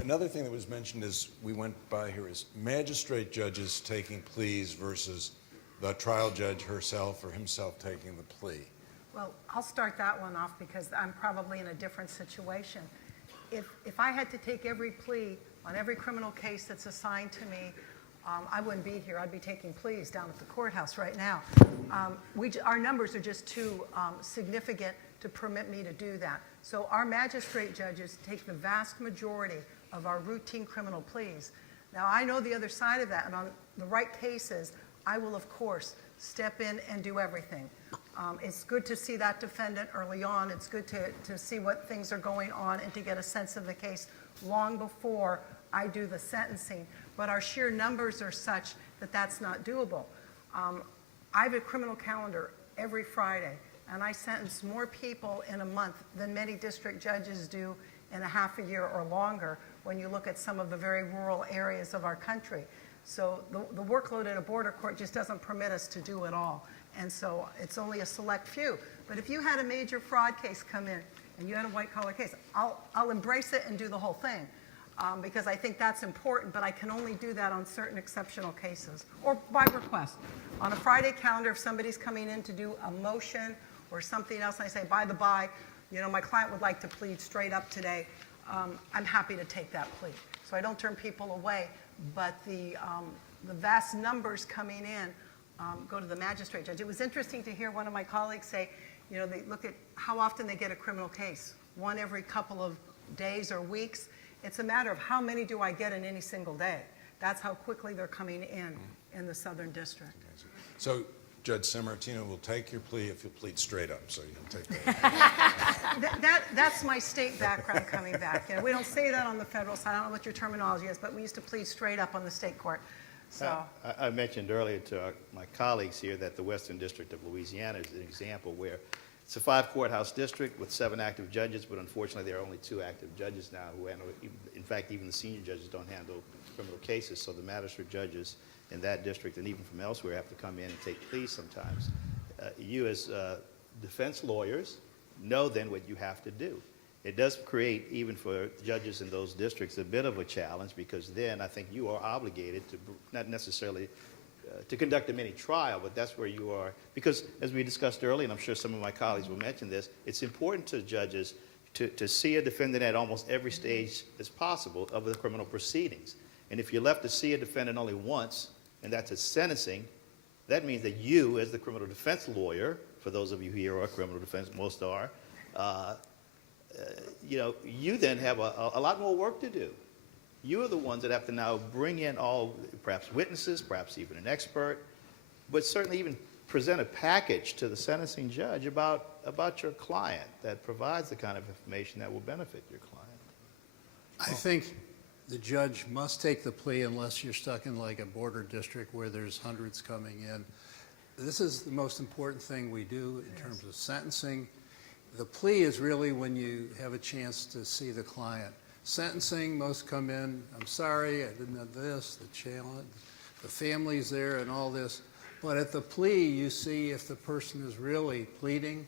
Another thing that was mentioned is, we went by here, is magistrate judges taking pleas versus the trial judge herself or himself taking the plea. Well, I'll start that one off because I'm probably in a different situation. If I had to take every plea on every criminal case that's assigned to me, I wouldn't be here. I'd be taking pleas down at the courthouse right now. Our numbers are just too significant to permit me to do that. So our magistrate judges take the vast majority of our routine criminal pleas. Now, I know the other side of that, and on the right cases, I will, of course, step in and do everything. It's good to see that defendant early on. It's good to see what things are going on and to get a sense of the case long before I do the sentencing. But our sheer numbers are such that that's not doable. I have a criminal calendar every Friday, and I sentence more people in a month than many district judges do in a half a year or longer when you look at some of the very rural areas of our country. So the workload at a border court just doesn't permit us to do it all. And so it's only a select few. But if you had a major fraud case come in and you had a white-collar case, I'll embrace it and do the whole thing because I think that's important, but I can only do that on certain exceptional cases or by request. On a Friday calendar, if somebody's coming in to do a motion or something else, and I say, by the by, you know, my client would like to plead straight up today, I'm happy to take that plea. So I don't turn people away. But the vast numbers coming in go to the magistrate judge. It was interesting to hear one of my colleagues say, you know, they look at how often they get a criminal case, one every couple of days or weeks. It's a matter of how many do I get in any single day. That's how quickly they're coming in the Southern District. So Judge Sammartino will take your plea if you plead straight up, so you'll take that. That's my state background coming back. You know, we don't say that on the federal side. I don't know what your terminology is, but we used to plead straight up on the state court. So I mentioned earlier to my colleagues here that the Western District of Louisiana is an example where it's a 5-courthouse district with 7 active judges, but unfortunately there are only 2 active judges now who handle, in fact, even the senior judges don't handle criminal cases, so the magistrate judges in that district and even from elsewhere have to come in and take pleas sometimes. You as defense lawyers know then what you have to do. It does create, even for judges in those districts, a bit of a challenge because then I think you are obligated to, not necessarily to conduct a mini trial, but that's where you are, because as we discussed earlier, and I'm sure some of my colleagues will mention this, it's important to judges to see a defendant at almost every stage as possible of the criminal proceedings. And if you're left to see a defendant only once, and that's at sentencing, that means that you, as the criminal defense lawyer, for those of you here who are criminal defense, most are, you know, you then have a lot more work to do. You are the ones that have to now bring in all, perhaps witnesses, perhaps even an expert, but certainly even present a package to the sentencing judge about your client that provides the kind of information that will benefit your client. I think the judge must take the plea unless you're stuck in like a border district where there's hundreds coming in. This is the most important thing we do in terms of sentencing. The plea is really when you have a chance to see the client. Sentencing, most come in, I'm sorry, I didn't have this, the challenge, the family's there and all this. But at the plea, you see if the person is really pleading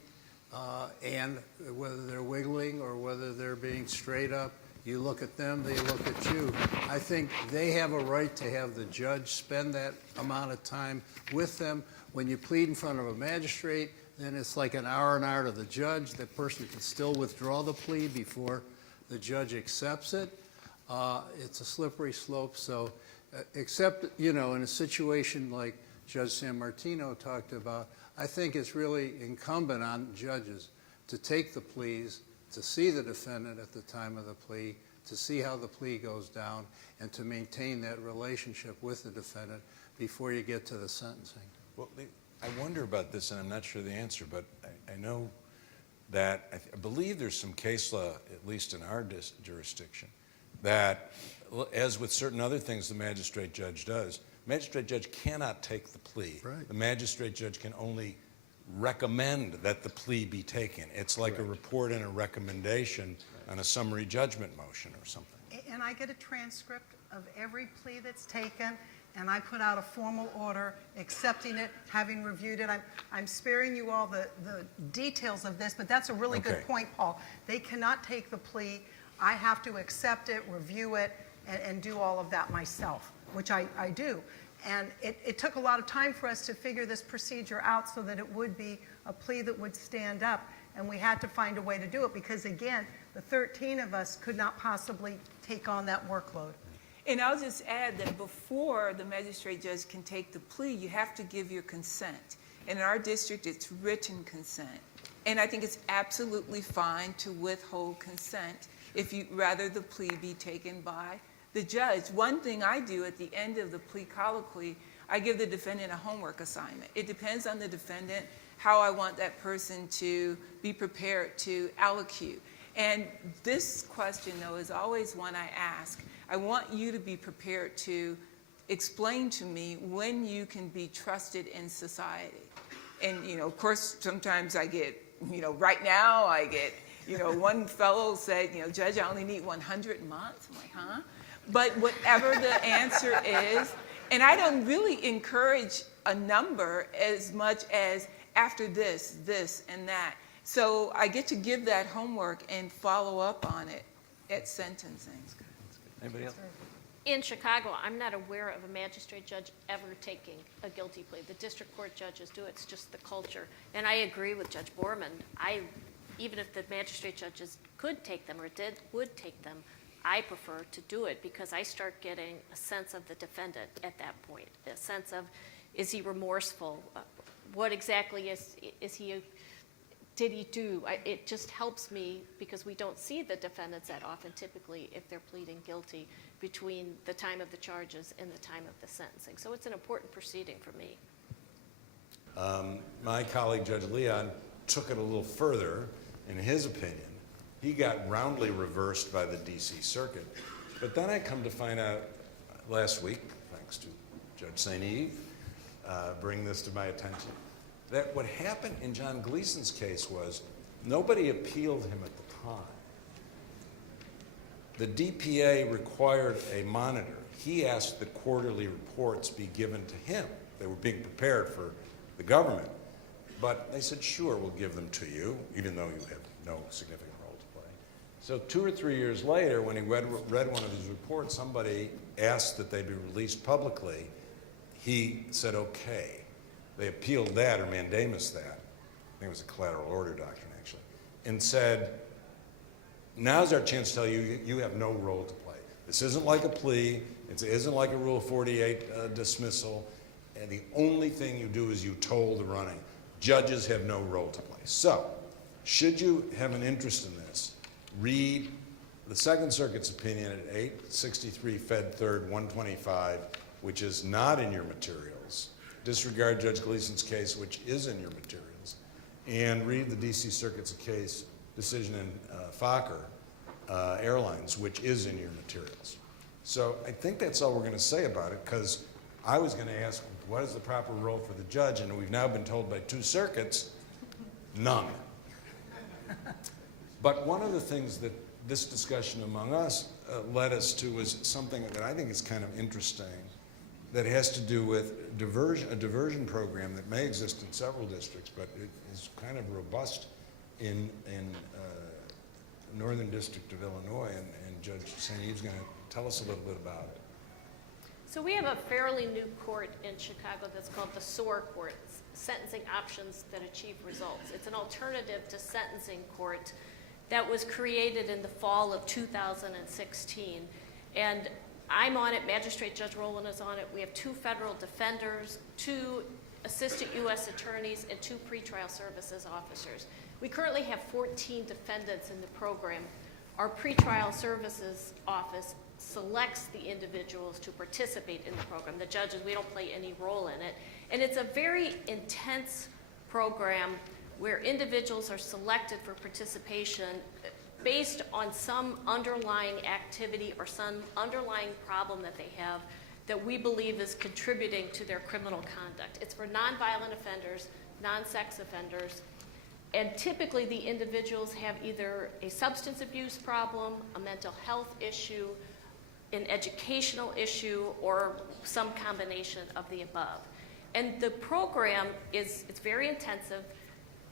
and whether they're wiggling or whether they're being straight up. You look at them, they look at you. I think they have a right to have the judge spend that amount of time with them. When you plead in front of a magistrate, then it's like an R&R to the judge. That person can still withdraw the plea before the judge accepts it. It's a slippery slope. So except, in a situation like Judge San Martino talked about, I think it's really incumbent on judges to take the pleas, to see the defendant at the time of the plea, to see how the plea goes down, and to maintain that relationship with the defendant before you get to the sentencing. Well, I wonder about this, and I'm not sure the answer, but I know that I believe there's some case law, at least in our jurisdiction, that, as with certain other things the magistrate judge does, magistrate judge cannot take the plea. Right. The magistrate judge can only recommend that the plea be taken. It's like a report and a recommendation on a summary judgment motion or something. And I get a transcript of every plea that's taken, and I put out a formal order accepting it, having reviewed it. I'm sparing you all the details of this, but that's a really good point, Paul. They cannot take the plea. I have to accept it, review it, and do all of that myself, which I do. And it took a lot of time for us to figure this procedure out so that it would be a plea that would stand up. And we had to find a way to do it because, again, the 13 of us could not possibly take on that workload. And I'll just add that before the magistrate judge can take the plea, you have to give your consent. And in our district, it's written consent. And I think it's absolutely fine to withhold consent if you rather the plea be taken by the judge. One thing I do at the end of the plea colloquy, I give the defendant a homework assignment. It depends on the defendant how I want that person to be prepared to allocute. And this question, though, is always one I ask. I want you to be prepared to explain to me when you can be trusted in society. And, of course, sometimes I get, right now I get, one fellow said, Judge, I only need 100 a month. I'm like, huh? But whatever the answer is, and I don't really encourage a number as much as after this, this, and that. So I get to give that homework and follow up on it at sentencing. Anybody else? In Chicago, I'm not aware of a magistrate judge ever taking a guilty plea. The district court judges do it. It's just the culture. And I agree with Judge Borman. Even if the magistrate judges could take them or would take them, I prefer to do it because I start getting a sense of the defendant at that point, a sense of, is he remorseful? What exactly did he do? It just helps me because we don't see the defendants that often typically if they're pleading guilty between the time of the charges and the time of the sentencing. So it's an important proceeding for me. My colleague, Judge Leon, took it a little further. In his opinion, he got roundly reversed by the D.C. Circuit. But then I come to find out last week, thanks to Judge St. Eve, bring this to my attention, that what happened in John Gleason's case was nobody appealed him at the time. The DPA required a monitor. He asked that quarterly reports be given to him. They were being prepared for the government. But they said, sure, we'll give them to you, even though you have no significant role to play. So 2 or 3 years later, when he read one of his reports, somebody asked that they be released publicly. He said, okay. They appealed that or mandamus that. I think it was a collateral order doctrine, actually, and said, now's our chance to tell you you have no role to play. This isn't like a plea. It isn't like a Rule 48 dismissal. And the only thing you do is you toll the running. Judges have no role to play. So, should you have an interest in this, read The Second Circuit's opinion at 863 Fed 3rd 125, which is not in your materials, disregard Judge Gleason's case, which is in your materials, and read the DC Circuit's case decision in Fokker Airlines, which is in your materials. So I think that's all we're going to say about it, because I was going to ask, what is the proper role for the judge? And we've now been told by 2 circuits, none. But one of the things that this discussion among us led us to was something that I think is kind of interesting, that has to do with a diversion program that may exist in several districts, but it is kind of robust in Northern District of Illinois, and Judge St. Eve's going to tell us a little bit about it. So we have a fairly new court in Chicago that's called the SOAR Court, Sentencing Options That Achieve Results. It's an alternative to sentencing court that was created in the fall of 2016. And I'm on it, Magistrate Judge Rowland is on it. We have 2 federal defenders, 2 assistant U.S. attorneys, and 2 pretrial services officers. We currently have 14 defendants in the program. Our pretrial services office selects the individuals to participate in the program. The judges, we don't play any role in it. And it's a very intense program where individuals are selected for participation based on some underlying activity or some underlying problem that they have that we believe is contributing to their criminal conduct. It's for nonviolent offenders, non-sex offenders, and typically the individuals have either a substance abuse problem, a mental health issue, an educational issue, or some combination of the above. And the program it's very intensive,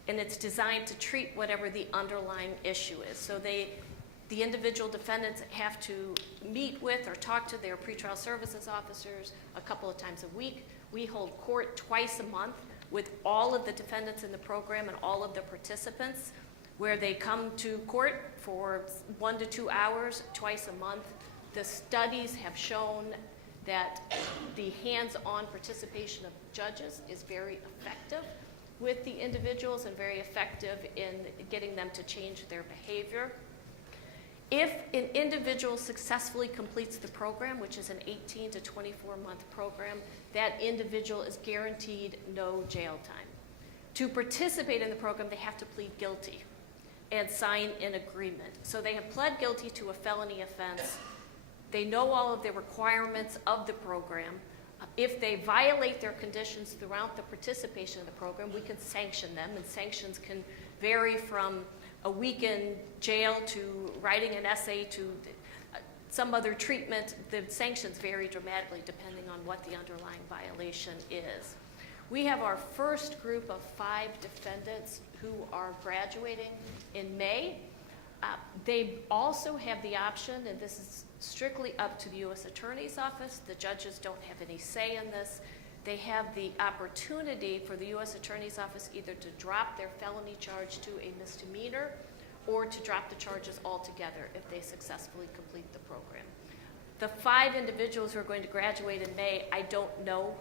and it's designed to treat whatever the underlying issue is. So the individual defendants have to meet with or talk to their pretrial services officers a couple of times a week. We hold court twice a month with all of the defendants in the program and all of the participants, where they come to court for 1 to 2 hours twice a month. The studies have shown that the hands-on participation of judges is very effective with the individuals and very effective in getting them to change their behavior. If an individual successfully completes the program, which is an 18 to 24-month program, that individual is guaranteed no jail time. To participate in the program, they have to plead guilty and sign an agreement. So they have pled guilty to a felony offense. They know all of the requirements of the program. If they violate their conditions throughout the participation of the program, we can sanction them, and sanctions can vary from a week in jail to writing an essay to some other treatment. The sanctions vary dramatically depending on what the underlying violation is. We have our first group of 5 defendants who are graduating in May. They also have the option, and this is strictly up to the U.S. Attorney's Office. The judges don't have any say in this. They have the opportunity for the U.S. Attorney's Office either to drop their felony charge to a misdemeanor or to drop the charges altogether if they successfully complete the program. The 5 individuals who are going to graduate in May, I don't know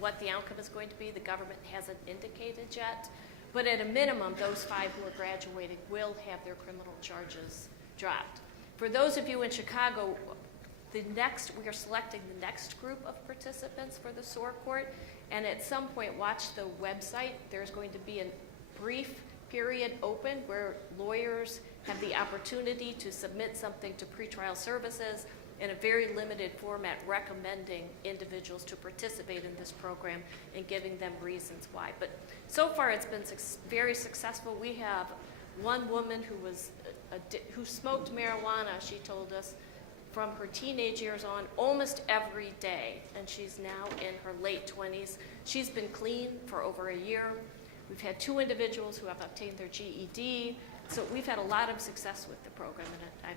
what the outcome is going to be. The government hasn't indicated yet. But at a minimum, those 5 who are graduating will have their criminal charges dropped. For those of you in Chicago, we are selecting the next group of participants for the SOAR Court, and at some point, watch the website. There's going to be a brief period open where lawyers have the opportunity to submit something to pretrial services in a very limited format, recommending individuals to participate in this program and giving them reasons why. But so far, it's been very successful. We have one woman who smoked marijuana, she told us, from her teenage years on almost every day, and she's now in her late 20s. She's been clean for over a year. We've had 2 individuals who have obtained their GED. So we've had a lot of success with the program, and I'm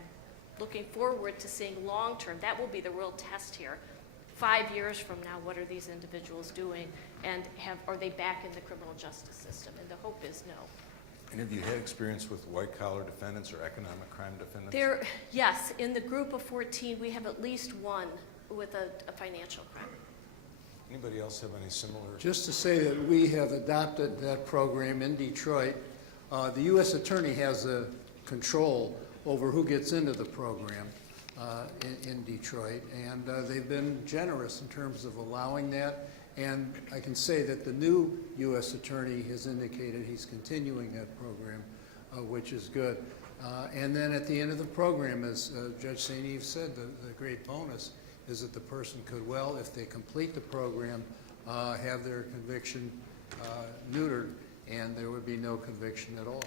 looking forward to seeing long-term. That will be the real test here. 5 years from now, what are these individuals doing, and are they back in the criminal justice system? And the hope is no. And have you had experience with white-collar defendants or economic crime defendants? Yes, in the group of 14, we have at least one with a financial crime. Anybody else have any similar? Just to say that we have adopted that program in Detroit. The U.S. Attorney has control over who gets into the program in Detroit, and they've been generous in terms of allowing that. And I can say that the new U.S. Attorney has indicated he's continuing that program, which is good. And then at the end of the program, as Judge St. Eve said, the great bonus is that the person could, well, if they complete the program, have their conviction neutered, and there would be no conviction at all.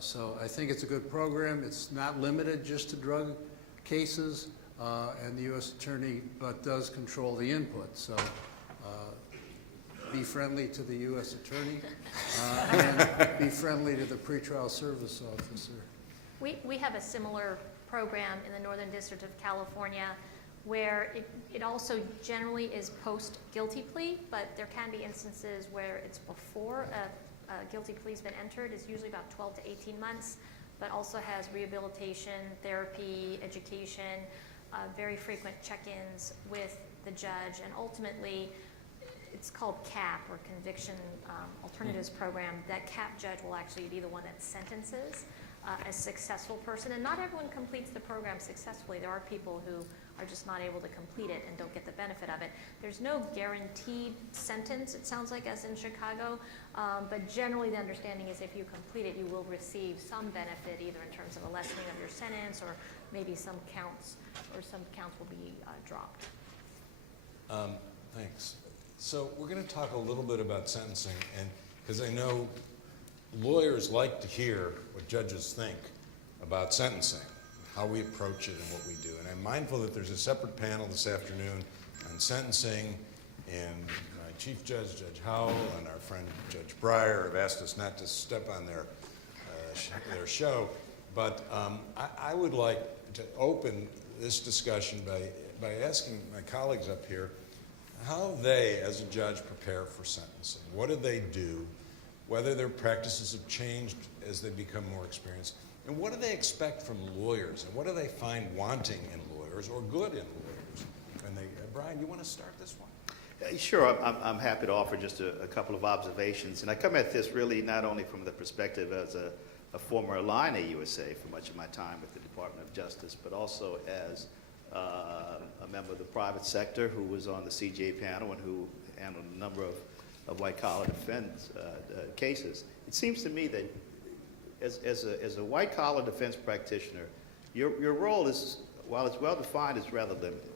So I think it's a good program. It's not limited just to drug cases, and the U.S. Attorney, but does control the input. So be friendly to the U.S. Attorney and be friendly to the pretrial service officer. We have a similar program in the Northern District of California where it also generally is post-guilty plea, but there can be instances where it's before a guilty plea has been entered. It's usually about 12 to 18 months, but also has rehabilitation, therapy, education, very frequent check-ins with the judge, and ultimately it's called CAP, or Conviction Alternatives Program. That CAP judge will actually be the one that sentences a successful person, and not everyone completes the program successfully. There are people who are just not able to complete it and don't get the benefit of it. There's no guaranteed sentence, it sounds like, as in Chicago, but generally the understanding is if you complete it, you will receive some benefit, either in terms of a lessening of your sentence, or maybe some counts will be dropped. Thanks. So we're going to talk a little bit about sentencing, and because I know lawyers like to hear what judges think about sentencing, how we approach it and what we do. And I'm mindful that there's a separate panel this afternoon on sentencing, and my Chief Judge, Judge Howell, and our friend Judge Breyer have asked us not to step on their show. But I would like to open this discussion by asking my colleagues up here how they, as a judge, prepare for sentencing. What do they do? Whether their practices have changed as they become more experienced, and what do they expect from lawyers, and what do they find wanting in lawyers or good in lawyers? And Brian, you want to start this one? Sure, I'm happy to offer just a couple of observations. And I come at this really not only from the perspective as a former Illini USA for much of my time with the Department of Justice, but also as a member of the private sector who was on the CJA panel and who handled a number of white-collar defense cases. It seems to me that as a white-collar defense practitioner, your role is, while it's well-defined, is rather limited.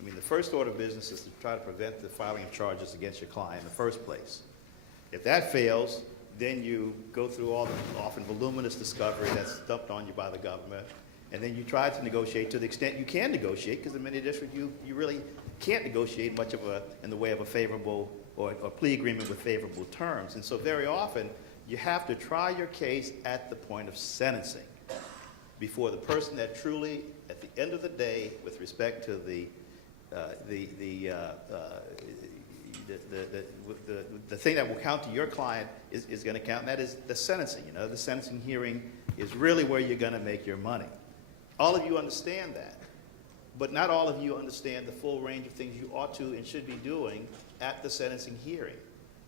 I mean, the first order of business is to try to prevent the filing of charges against your client in the first place. If that fails, then you go through all the often voluminous discovery that's dumped on you by the government, and then you try to negotiate to the extent you can negotiate, because in many districts you really can't negotiate much in the way of a favorable or plea agreement with favorable terms. And so very often you have to try your case at the point of sentencing before the person that truly, at the end of the day, with respect to the thing that will count to your client is going to count, and that is the sentencing. You know, the sentencing hearing is really where you're going to make your money. All of you understand that, but not all of you understand the full range of things you ought to and should be doing at the sentencing hearing.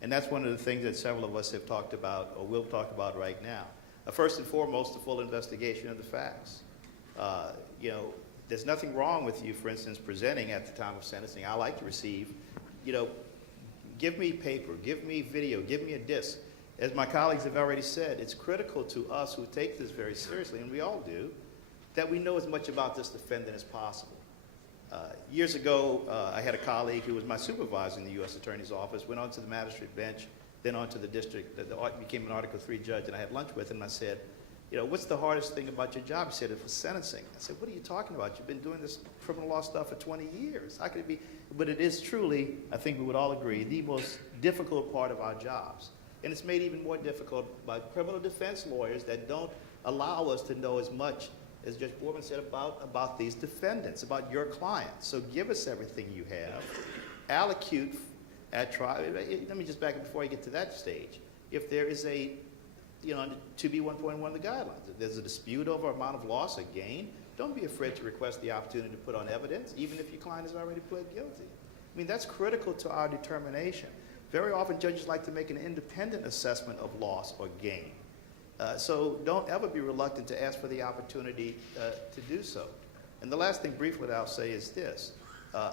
And that's one of the things that several of us have talked about, or will talk about right now. First and foremost, the full investigation of the facts. You know, there's nothing wrong with you, for instance, presenting at the time of sentencing. I like to receive, you know, give me paper, give me video, give me a disc. As my colleagues have already said, it's critical to us who take this very seriously, and we all do, that we know as much about this defendant as possible. Years ago, I had a colleague who was my supervisor in the U.S. Attorney's Office, went on to the magistrate bench, then on to the district, became an Article III judge, and I had lunch with him, and I said, you know, what's the hardest thing about your job? He said, it was sentencing. I said, what are you talking about? You've been doing this criminal law stuff for 20 years. How could it be? But it is truly, I think we would all agree, the most difficult part of our jobs. And it's made even more difficult by criminal defense lawyers that don't allow us to know as much, as Judge Borman said, about these defendants, about your clients. So give us everything you have. Allocute at trial. Let me just back up before I get to that stage. If there is a, you know, 2B1.1 of the guidelines, if there's a dispute over amount of loss or gain, don't be afraid to request the opportunity to put on evidence, even if your client has already pled guilty. I mean, that's critical to our determination. Very often judges like to make an independent assessment of loss or gain. So don't ever be reluctant to ask for the opportunity to do so. And the last thing briefly that I'll say is this,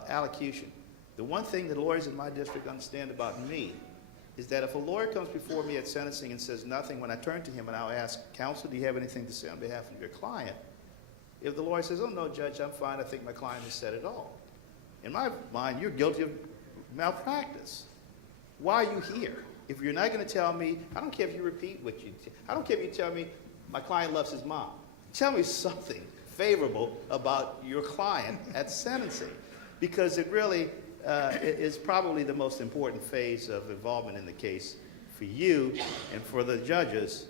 allocution. The one thing that lawyers in my district understand about me is that if a lawyer comes before me at sentencing and says nothing, when I turn to him and I'll ask, counsel, do you have anything to say on behalf of your client? If the lawyer says, oh, no, Judge, I'm fine, I think my client has said it all. In my mind, you're guilty of malpractice. Why are you here? If you're not going to tell me, I don't care if you repeat what you, I don't care if you tell me my client loves his mom. Tell me something favorable about your client at sentencing, because it really is probably the most important phase of involvement in the case for you and for the judges.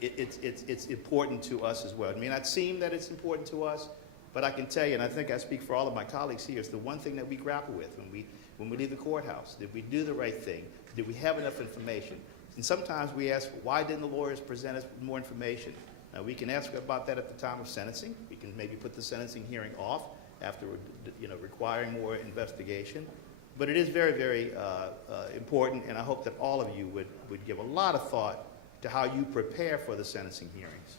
It's important to us as well. It may not seem that it's important to us, but I can tell you, and I think I speak for all of my colleagues here, it's the one thing that we grapple with when we leave the courthouse. Did we do the right thing? Did we have enough information? And sometimes we ask, why didn't the lawyers present us with more information? Now, we can ask about that at the time of sentencing. We can maybe put the sentencing hearing off after requiring more investigation. But it is very, very important, and I hope that all of you would give a lot of thought to how you prepare for the sentencing hearings.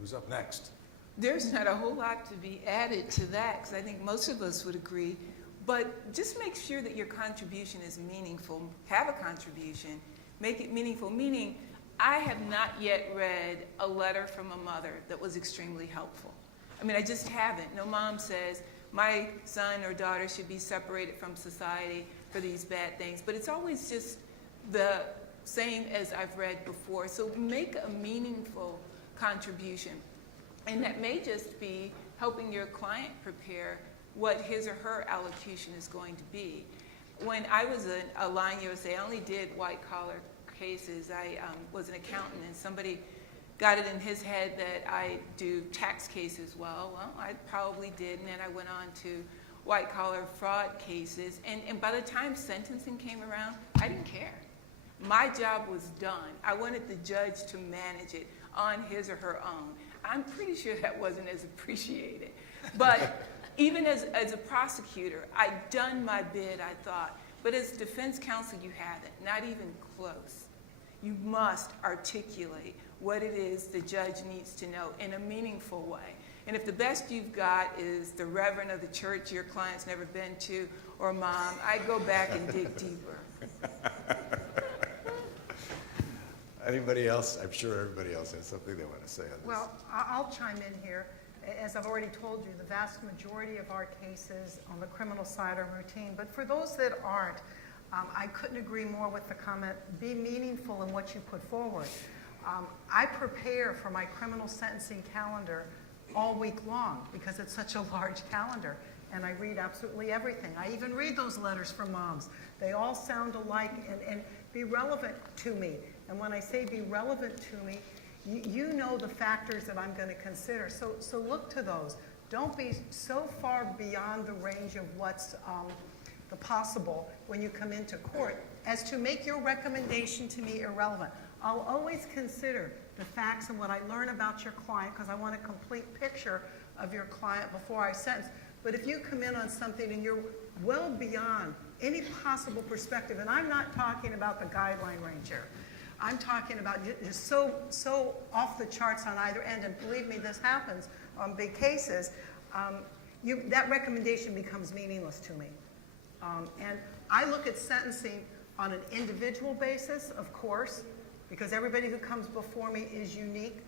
Who's up next? There's not a whole lot to be added to that, because I think most of us would agree. But just make sure that your contribution is meaningful. Have a contribution. Make it meaningful, meaning I have not yet read a letter from a mother that was extremely helpful. I mean, I just haven't. No mom says, my son or daughter should be separated from society for these bad things. But it's always just the same as I've read before. So make a meaningful contribution. And that may just be helping your client prepare what his or her allocution is going to be. When I was a Line USA, I only did white-collar cases. I was an accountant, and somebody got it in his head that I do tax cases well. Well, I probably did, and then I went on to white-collar fraud cases. And by the time sentencing came around, I didn't care. My job was done. I wanted the judge to manage it on his or her own. I'm pretty sure that wasn't as appreciated. But even as a prosecutor, I'd done my bit, I thought. But as defense counsel, you haven't, not even close. You must articulate what it is the judge needs to know in a meaningful way. And if the best you've got is the reverend of the church your client's never been to, or mom, I'd go back and dig deeper. Anybody else? I'm sure everybody else has something they want to say on this. Well, I'll chime in here. As I've already told you, the vast majority of our cases on the criminal side are routine. But for those that aren't, I couldn't agree more with the comment, be meaningful in what you put forward. I prepare for my criminal sentencing calendar all week long because it's such a large calendar. And I read absolutely everything. I even read those letters from moms. They all sound alike and be relevant to me. And when I say be relevant to me, you know the factors that I'm going to consider. So look to those. Don't be so far beyond the range of what's the possible when you come into court as to make your recommendation to me irrelevant. I'll always consider the facts and what I learn about your client because I want a complete picture of your client before I sentence. But if you come in on something and you're well beyond any possible perspective, and I'm not talking about the guideline range here, I'm talking about just so off the charts on either end, and believe me, this happens on big cases, that recommendation becomes meaningless to me. And I look at sentencing on an individual basis, of course, because everybody who comes before me is unique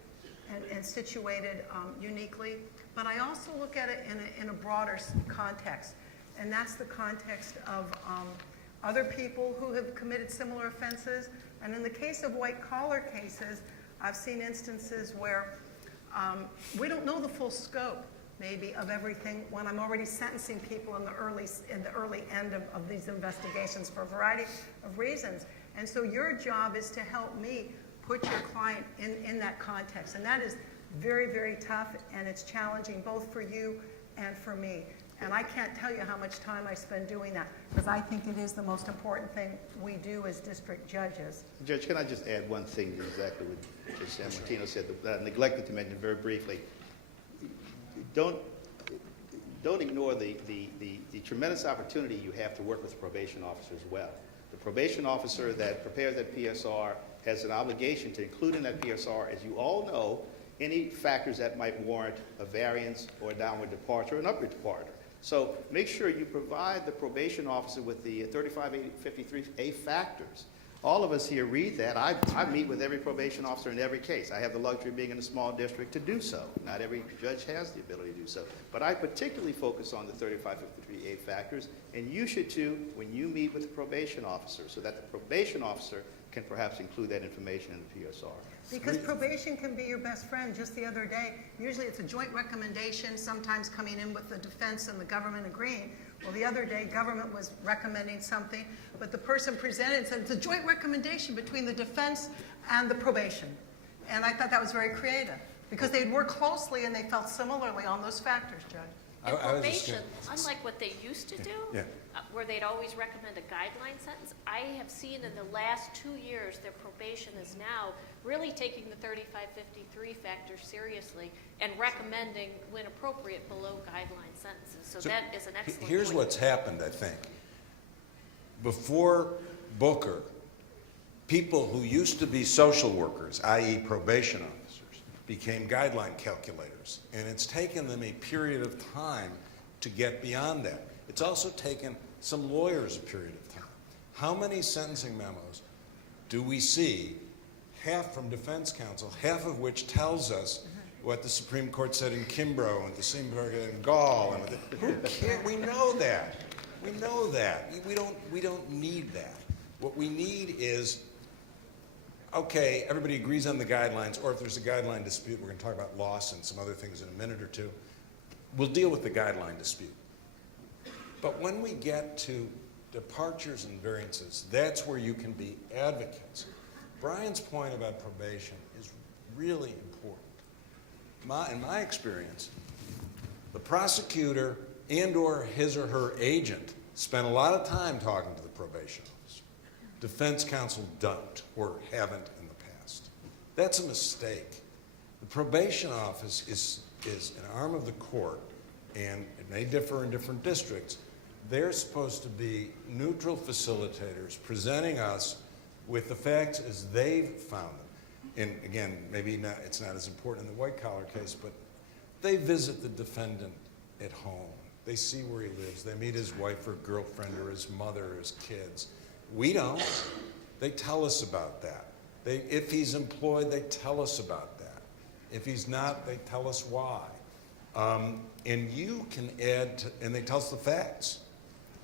and situated uniquely. But I also look at it in a broader context, and that's the context of other people who have committed similar offenses. And in the case of white-collar cases, I've seen instances where we don't know the full scope, maybe, of everything when I'm already sentencing people in the early end of these investigations for a variety of reasons. And so your job is to help me put your client in that context. And that is very, very tough, and it's challenging both for you and for me. And I can't tell you how much time I spend doing that, because I think it is the most important thing we do as district judges. Judge, can I just add one thing to exactly what Judge San Martino said that I neglected to mention very briefly? Don't ignore the tremendous opportunity you have to work with the probation officer as well. The probation officer that prepares that PSR has an obligation to include in that PSR, as you all know, any factors that might warrant a variance or a downward departure or an upward departure. So make sure you provide the probation officer with the 3553A factors. All of us here read that. I meet with every probation officer in every case. I have the luxury of being in a small district to do so. Not every judge has the ability to do so. But I particularly focus on the 3553A factors, and you should too when you meet with the probation officer, so that the probation officer can perhaps include that information in the PSR. Because probation can be your best friend. Just the other day, usually it's a joint recommendation, sometimes coming in with the defense and the government agreeing. Well, the other day, government was recommending something, but the person presented and said it's a joint recommendation between the defense and the probation. And I thought that was very creative, because they'd worked closely and they felt similarly on those factors, Judge. And I was just probation, unlike what they used to do, Yeah. where they'd always recommend a guideline sentence, I have seen in the last 2 years their probation is now really taking the 3553 factor seriously and recommending, when appropriate, below guideline sentences. So that is an excellent Here's point. what's happened, I think. Before Booker, people who used to be social workers, i.e. probation officers, became guideline calculators. And it's taken them a period of time to get beyond that. It's also taken some lawyers a period of time. How many sentencing memos do we see, half from defense counsel, half of which tells us what the Supreme Court said in Kimbrough and the Supreme Court in Gall, and who cares? We know that. We know that. We don't need that. What we need is, okay, everybody agrees on the guidelines, or if there's a guideline dispute, we're going to talk about loss and some other things in a minute or two. We'll deal with the guideline dispute. But when we get to departures and variances, that's where you can be advocates. Brian's point about probation is really important. In my experience, the prosecutor and or his or her agent spent a lot of time talking to the probation officer. Defense counsel don't or haven't in the past. That's a mistake. The probation office is an arm of the court, and it may differ in different districts. They're supposed to be neutral facilitators, presenting us with the facts as they've found them. And again, maybe it's not as important in the white-collar case, but they visit the defendant at home. They see where he lives. They meet his wife or girlfriend or his mother or his kids. We don't. They tell us about that. If he's employed, they tell us about that. If he's not, they tell us why. And you can add, and they tell us the facts.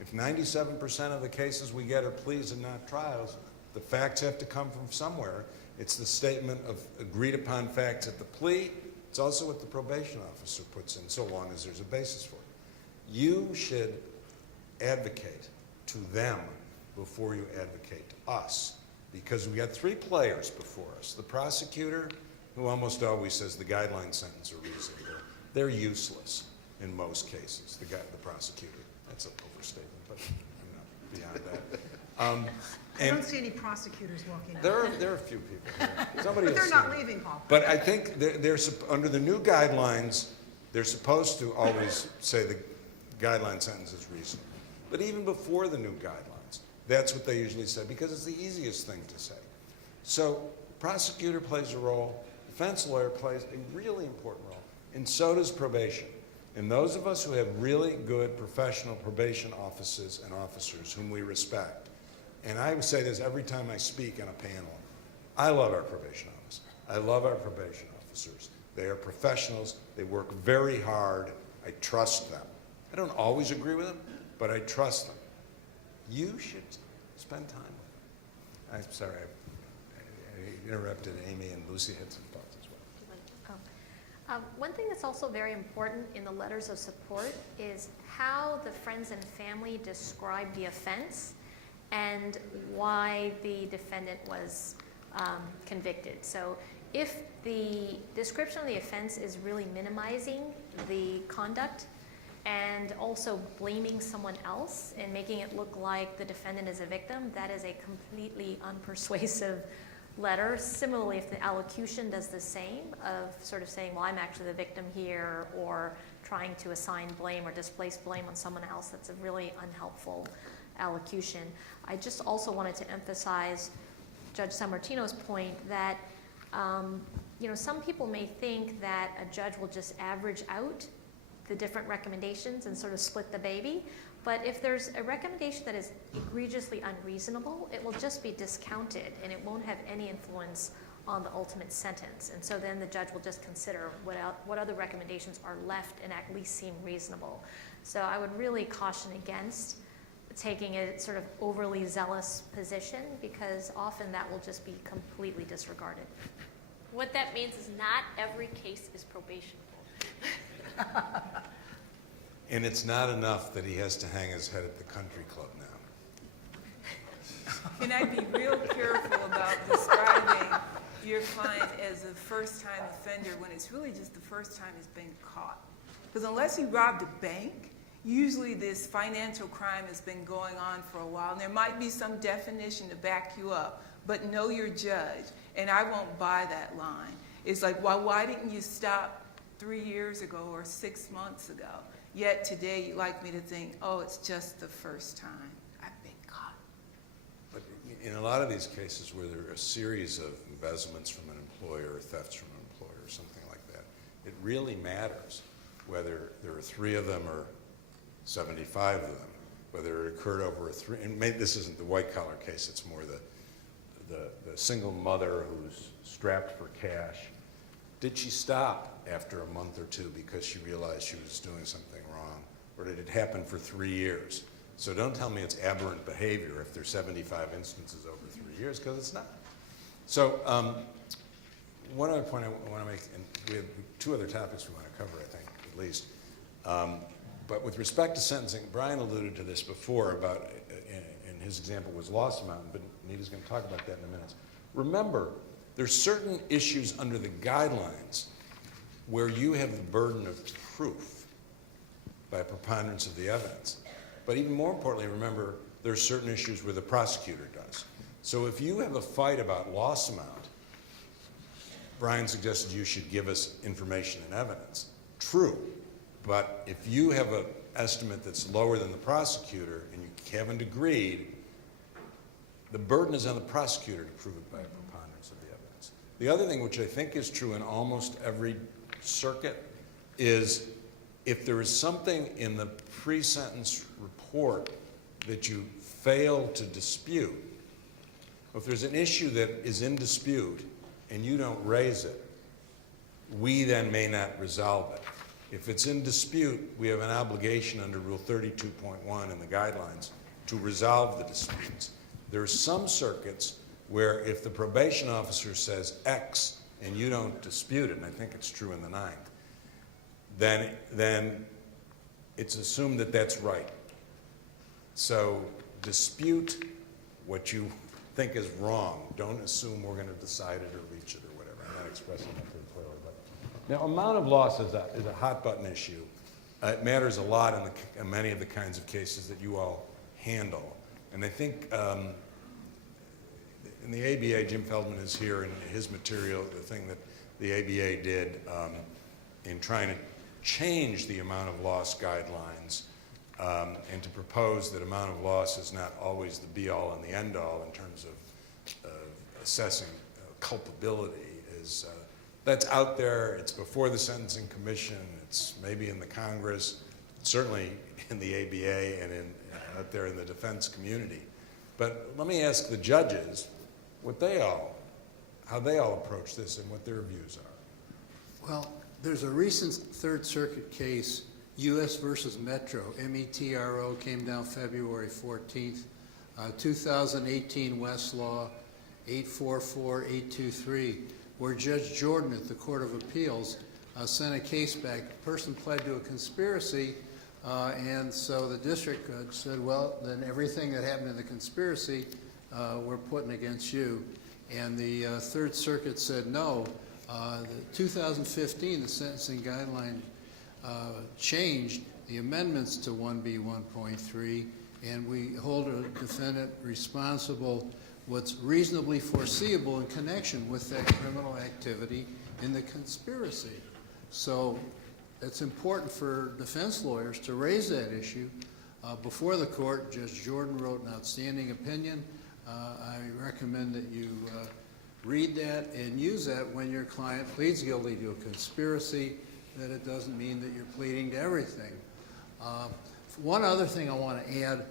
If 97% of the cases we get are pleas and not trials, the facts have to come from somewhere. It's the statement of agreed upon facts at the plea. It's also what the probation officer puts in, so long as there's a basis for it. You should advocate to them before you advocate to us, because we got three players before us. The prosecutor, who almost always says the guideline sentence are reasonable. They're useless in most cases, the prosecutor. That's an overstatement, but I'm not beyond that. I don't see any prosecutors walking out. There are a few people here. Somebody But they're has not seen it. leaving, Paul. But I think they're under the new guidelines, they're supposed to always say the guideline sentence is reasonable. But even before the new guidelines, that's what they usually say, because it's the easiest thing to say. So prosecutor plays a role, defense lawyer plays a really important role, and so does probation. And those of us who have really good professional probation offices and officers whom we respect, and I would say this every time I speak on a panel, I love our probation office. I love our probation officers. They are professionals. They work very hard. I trust them. I don't always agree with them, but I trust them. You should spend time with them. I'm sorry, I interrupted Amy, and Lucy had some thoughts as well. One thing that's also very important in the letters of support is how the friends and family describe the offense and why the defendant was convicted. So if the description of the offense is really minimizing the conduct and also blaming someone else and making it look like the defendant is a victim, that is a completely unpersuasive letter. Similarly, if the allocution does the same, of sort of saying, well, I'm actually the victim here, or trying to assign blame or displace blame on someone else, that's a really unhelpful allocution. I just also wanted to emphasize Judge Sammartino's point that some people may think that a judge will just average out the different recommendations and sort of split the baby. But if there's a recommendation that is egregiously unreasonable, it will just be discounted and it won't have any influence on the ultimate sentence. And so then the judge will just consider what other recommendations are left and at least seem reasonable. So I would really caution against taking a sort of overly zealous position, because often that will just be completely disregarded. What that means is not every case is probationable. And it's not enough that he has to hang his head at the country club now. And I'd be real careful about describing your client as a first-time offender when it's really just the first time he's been caught. Because unless he robbed a bank, usually this financial crime has been going on for a while, and there might be some definition to back you up, but know your judge, and I won't buy that line. It's like, well, why didn't you stop 3 years ago or 6 months ago? Yet today you'd like me to think, oh, it's just the first time I've been caught. But in a lot of these cases where there are a series of embezzlements from an employer or thefts from an employer or something like that, it really matters whether there are 3 of them or 75 of them, whether it occurred over and maybe this isn't the white-collar case, it's more the single mother who's strapped for cash. Did she stop after a month or 2 because she realized she was doing something wrong? Or did it happen for 3 years? So don't tell me it's aberrant behavior if there's 75 instances over 3 years, because it's not. So one other point I want to make, and we have 2 other topics we want to cover, I think, at least. But with respect to sentencing, Brian alluded to this before about, and his example was loss amount, but Nita's going to talk about that in a minute. Remember, there's certain issues under the guidelines where you have the burden of proof by a preponderance of the evidence. But even more importantly, remember, there are certain issues where the prosecutor does. So if you have a fight about loss amount, Brian suggested you should give us information and evidence. True. But if you have an estimate that's lower than the prosecutor and you haven't agreed, the burden is on the prosecutor to prove it by a preponderance of the evidence. The other thing, which I think is true in almost every circuit, is if there is something in the pre-sentence report that you fail to dispute, if there's an issue that is in dispute and you don't raise it, we then may not resolve it. If it's in dispute, we have an obligation under Rule 32.1 in the guidelines to resolve the disputes. There are some circuits where if the probation officer says X and you don't dispute it, and I think it's true in the 9th, then it's assumed that that's right. So dispute what you think is wrong. Don't assume we're going to decide it or reach it or whatever. I'm not expressing that very clearly. But now, amount of loss is a hot button issue. It matters a lot in many of the kinds of cases that you all handle. And I think in the ABA, Jim Feldman is here in his material, the thing that the ABA did in trying to change the amount of loss guidelines and to propose that amount of loss is not always the be-all and the end-all in terms of assessing culpability. That's out there. It's before the Sentencing Commission. It's maybe in the Congress, certainly in the ABA and out there in the defense community. But let me ask the judges how they all approach this and what their views are. Well, there's a recent Third Circuit case, U.S. versus Metro, M-E-T-R-O, came down February 14th, 2018 Westlaw 844823, where Judge Jordan at the Court of Appeals sent a case back. The person pled to a conspiracy, and so the district judge said, well, then everything that happened in the conspiracy we're putting against you. And the Third Circuit said no. The 2015, the sentencing guideline changed the amendments to 1B1.3, and we hold a defendant responsible what's reasonably foreseeable in connection with that criminal activity in the conspiracy. So it's important for defense lawyers to raise that issue Before the court, Judge Jordan wrote an outstanding opinion. I recommend that you read that and use that when your client pleads guilty to a conspiracy, that it doesn't mean that you're pleading to everything. One other thing I want to add,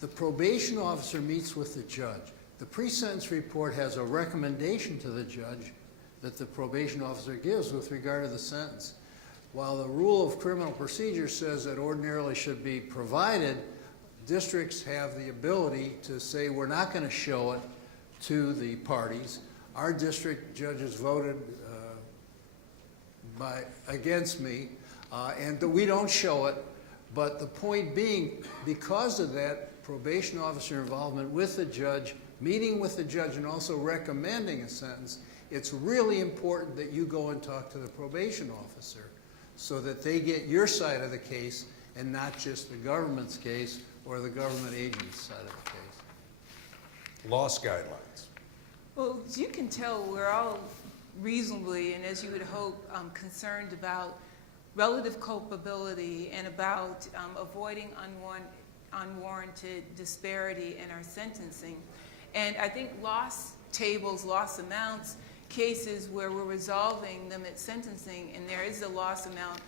the probation officer meets with the judge. The pre-sentence report has a recommendation to the judge that the probation officer gives with regard to the sentence. While the rule of criminal procedure says that ordinarily should be provided, districts have the ability to say we're not going to show it to the parties. Our district judges voted against me, and we don't show it. But the point being, because of that probation officer involvement with the judge, meeting with the judge, and also recommending a sentence, it's really important that you go and talk to the probation officer so that they get your side of the case and not just the government's case or the government agent's side of the case. Loss guidelines. Well, as you can tell, we're all reasonably, and as you would hope, concerned about relative culpability and about avoiding unwarranted disparity in our sentencing. And I think loss tables, loss amounts, cases where we're resolving them at sentencing and there is a loss amount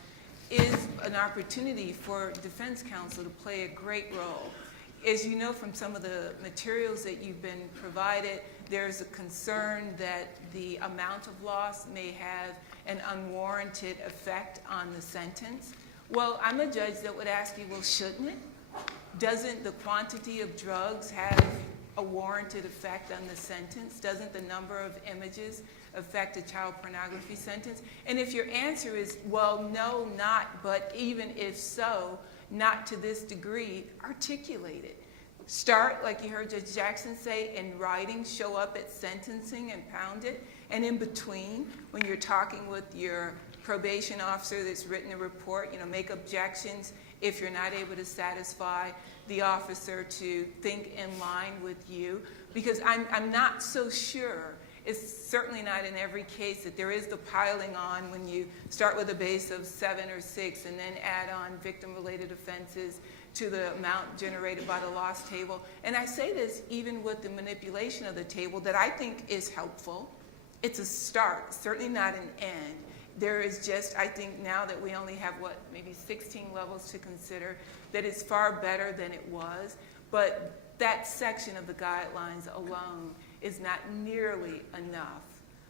is an opportunity for defense counsel to play a great role. As you know from some of the materials that you've been provided, there's a concern that the amount of loss may have an unwarranted effect on the sentence. Well, I'm a judge that would ask you, well, shouldn't it? Doesn't the quantity of drugs have a warranted effect on the sentence? Doesn't the number of images affect a child pornography sentence? And if your answer is, well, no, not, but even if so, not to this degree, articulate it. Start, like you heard Judge Jackson say, in writing, show up at sentencing and pound it. And in between, when you're talking with your probation officer that's written a report, make objections if you're not able to satisfy the officer to think in line with you. Because I'm not so sure, it's certainly not in every case, that there is the piling on when you start with a base of 7 or 6 and then add on victim-related offenses to the amount generated by the loss table. And I say this even with the manipulation of the table that I think is helpful. It's a start, certainly not an end. There is just, I think now that we only have, maybe 16 levels to consider, that it's far better than it was. But that section of the guidelines alone is not nearly enough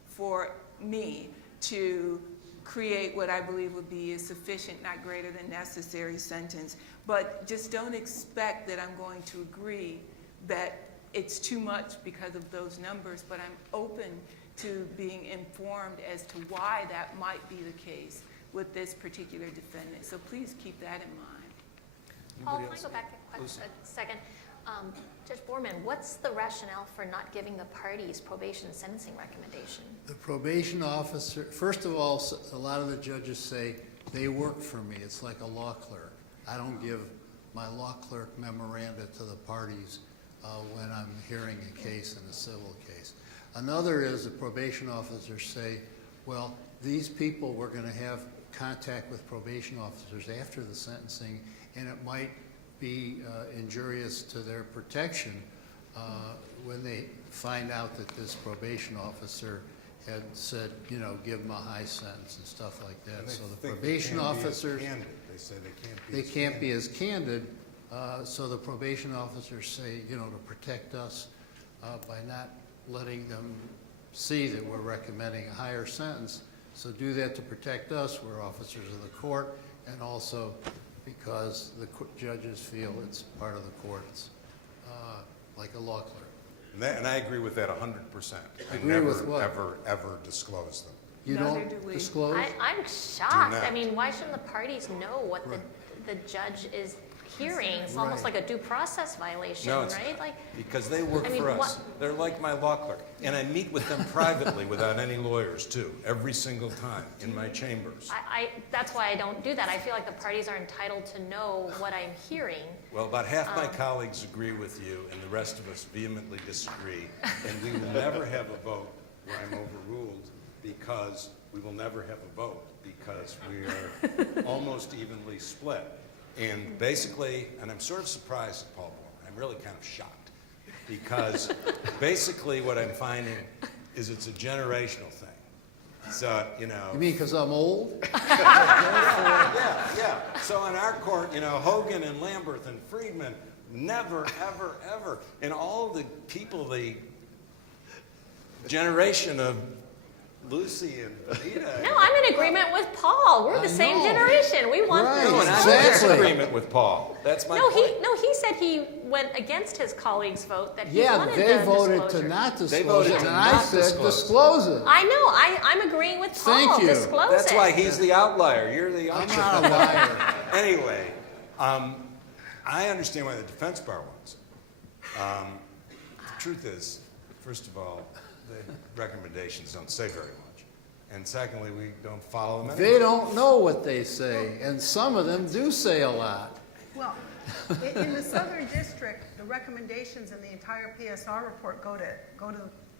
for me to create what I believe would be a sufficient, not greater than necessary sentence. But just don't expect that I'm going to agree that it's too much because of those numbers, but I'm open to being informed as to why that might be the case with this particular defendant. So please keep that in mind. Paul, can I go back a second? Judge Borman, what's the rationale for not giving the parties probation sentencing recommendation? The probation officer, first of all, a lot of the judges say they work for me. It's like a law clerk. I don't give my law clerk memoranda to the parties when I'm hearing a case in a civil case. Another is the probation officers say, well, these people, we're going to have contact with probation officers after the sentencing, and it might be injurious to their protection when they find out that this probation officer had said, give them a high sentence and stuff like that. And so the think probation officers, they say they can't be can't be as candid. So the probation officers say, to protect us by not letting them see that we're recommending a higher sentence. So do that to protect us. We're officers of the court, and also because the judges feel it's part of the courts, like a law clerk. And I agree with that 100%. Agree with what? Ever disclose them. You Neither don't do we. disclose? I'm shocked. not. I mean, why shouldn't the parties know what the judge is hearing? It's almost Right. like a due process violation, No, it's right? Like, because they work I mean, for us. They're like my law clerk. And I meet with them privately without any lawyers, too, every single time in my chambers. that's why I don't do that. I feel like the parties are entitled to know what I'm hearing. Well, about half my colleagues agree with you, and the rest of us vehemently disagree. And we will never have a vote where I'm overruled, because we will never have a vote because we are almost evenly split. And basically, and I'm sort of surprised at Paul Moore. I'm really kind of shocked because basically what I'm finding is it's a generational thing. So, you know. You mean because I'm old? Yeah. So in our court, you know, Hogan and Lamberth and Friedman, never, ever, ever. And all the people, the generation of Lucy and Anita. No, I'm in agreement with Paul. We're the same know. generation. We want Right. them No, to and I'm vote. in Exactly. disagreement with Paul. That's my point. He said he went against his colleagues' vote, that he Yeah, wanted they the voted disclosure. to not They disclose voted it, to and I not said disclose it. disclose it. I know. I'm agreeing with Paul. Thank you. Disclose That's it. why he's the outlier. You're the I'm outlier. not a liar. Anyway, I understand why the defense bar wants it. The truth is, first of all, the recommendations don't say very much. And secondly, we don't follow them anyway. They don't know what they say, and some of them do say a lot. Well, in the Southern District, the recommendations in the entire PSR report go to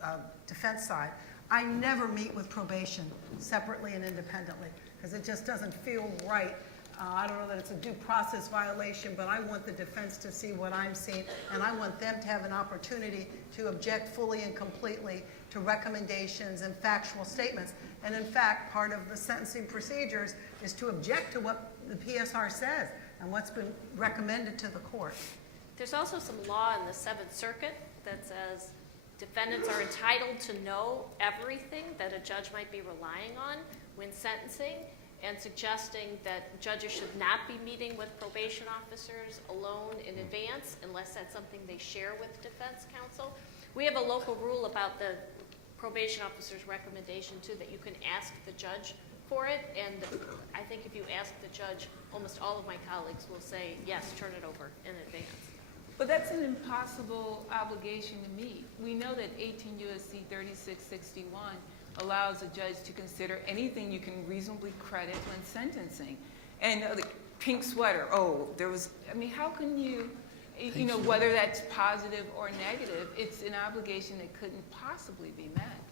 the defense side. I never meet with probation separately and independently because it just doesn't feel right. I don't know that it's a due process violation, but I want the defense to see what I'm seeing, and I want them to have an opportunity to object fully and completely to recommendations and factual statements. And in fact, part of the sentencing procedures is to object to what the PSR says and what's been recommended to the court. There's also some law in the Seventh Circuit that says defendants are entitled to know everything that a judge might be relying on when sentencing, and suggesting that judges should not be meeting with probation officers alone in advance unless that's something they share with defense counsel. We have a local rule about the probation officer's recommendation too, that you can ask the judge for it, and I think if you ask the judge, almost all of my colleagues will say, yes, turn it over in advance. But that's an impossible obligation to meet. We know that 18 U.S.C. 3661 allows a judge to consider anything you can reasonably credit when sentencing. And the pink sweater, how can you, whether that's positive or negative, it's an obligation that couldn't possibly be met.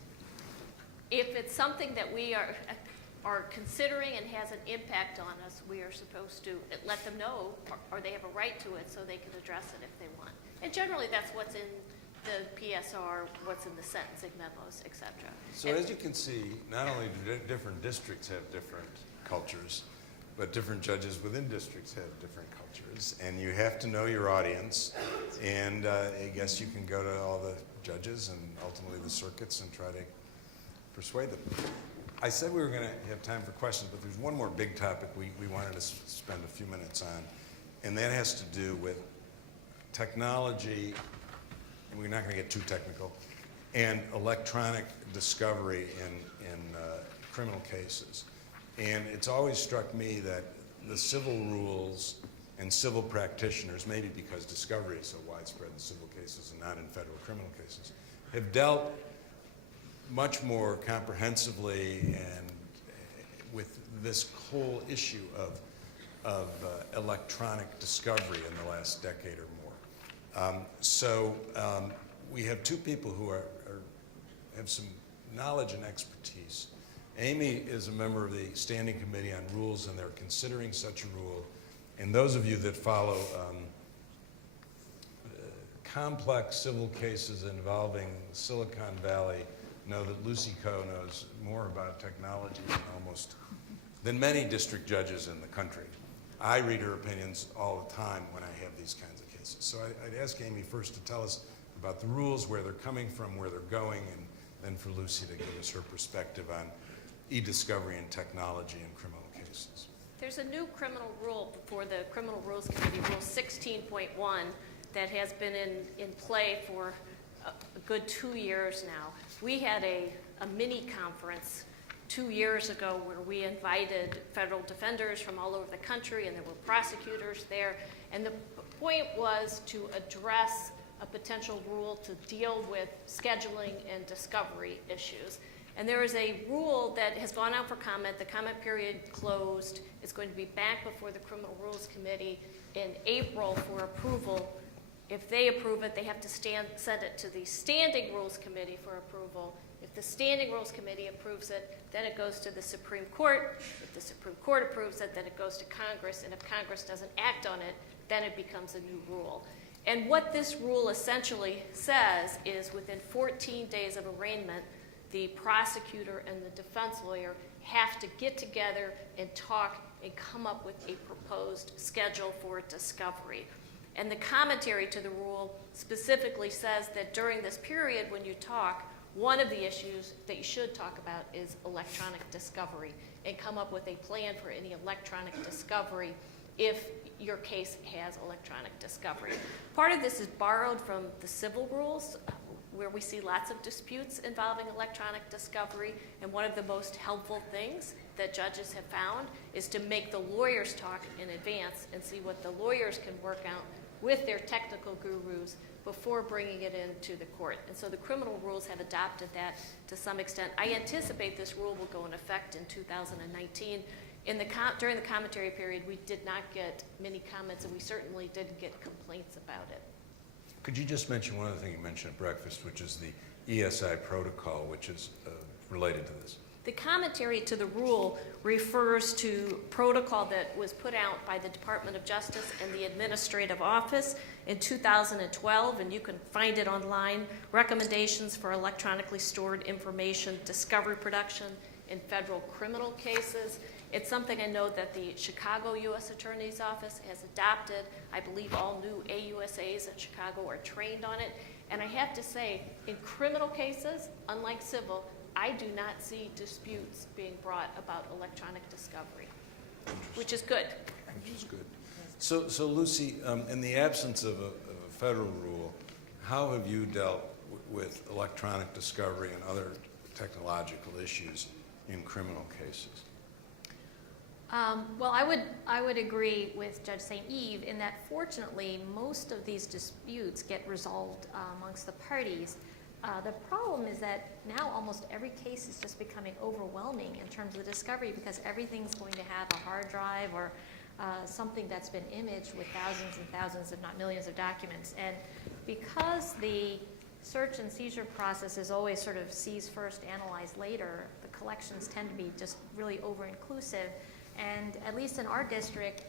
If it's something that we are considering and has an impact on us, we are supposed to let them know, or they have a right to it so they can address it if they want. And generally that's what's in the PSR, what's in the sentencing memos, et cetera. So as you can see, not only do different districts have different cultures, but different judges within districts have different cultures. And you have to know your audience. And I guess you can go to all the judges and ultimately the circuits and try to persuade them. I said we were going to have time for questions, but there's one more big topic we wanted to spend a few minutes on. And that has to do with technology. We're not going to get too technical, and electronic discovery in criminal cases. And it's always struck me that the civil rules and civil practitioners, maybe because discovery is so widespread in civil cases and not in federal criminal cases, have dealt much more comprehensively and with this whole issue of electronic discovery in the last decade or more. We have two people who have some knowledge and expertise. Amy is a member of the Standing Committee on Rules, and they're considering such a rule. And those of you that follow complex civil cases involving Silicon Valley know that Lucy Coe knows more about technology than many district judges in the country. I read her opinions all the time when I have these kinds of cases. So I'd ask Amy first to tell us about the rules, where they're coming from, where they're going, and then for Lucy to give us her perspective on e-discovery and technology in criminal cases. There's a new criminal rule before the Criminal Rules Committee, Rule 16.1, that has been in play for a good 2 years now. We had a mini conference 2 years ago where we invited federal defenders from all over the country, and there were prosecutors there. And the point was to address a potential rule to deal with scheduling and discovery issues. And there is a rule that has gone out for comment. The comment period closed. It's going to be back before the Criminal Rules Committee in April for approval. If they approve it, they have to send it to the Standing Rules Committee for approval. If the Standing Rules Committee approves it, then it goes to the Supreme Court. If the Supreme Court approves it, then it goes to Congress. And if Congress doesn't act on it, then it becomes a new rule. And what this rule essentially says is within 14 days of arraignment, the prosecutor and the defense lawyer have to get together and talk and come up with a proposed schedule for discovery. And the commentary to the rule specifically says that during this period when you talk, one of the issues that you should talk about is electronic discovery and come up with a plan for any electronic discovery if your case has electronic discovery. Part of this is borrowed from the civil rules, where we see lots of disputes involving electronic discovery, and one of the most helpful things that judges have found is to make the lawyers talk in advance and see what the lawyers can work out with their technical gurus before bringing it into the court. And so the criminal rules have adopted that to some extent. I anticipate this rule will go in effect in 2019. During the commentary period, we did not get many comments, and we certainly didn't get complaints about it. Could you just mention one other thing you mentioned at breakfast, which is the ESI protocol, which is related to this? The commentary to the rule refers to protocol that was put out by the Department of Justice and the Administrative Office in 2012, and you can find it online, Recommendations for Electronically Stored Information Discovery Production in Federal Criminal Cases. It's something I know that the Chicago U.S. Attorney's Office has adopted. I believe all new AUSAs at Chicago are trained on it. And I have to say, in criminal cases, unlike civil, I do not see disputes being brought about electronic discovery, which is good. Which is good. So Lucy, in the absence of a federal rule, how have you dealt with electronic discovery and other technological issues in criminal cases? Well, I would agree with Judge St. Eve in that fortunately most of these disputes get resolved amongst the parties. The problem is that now almost every case is just becoming overwhelming in terms of the discovery because everything's going to have a hard drive or something that's been imaged with thousands and thousands, if not millions of documents. And because the search and seizure process is always sort of seize first, analyze later, the collections tend to be just really over-inclusive. And at least in our district,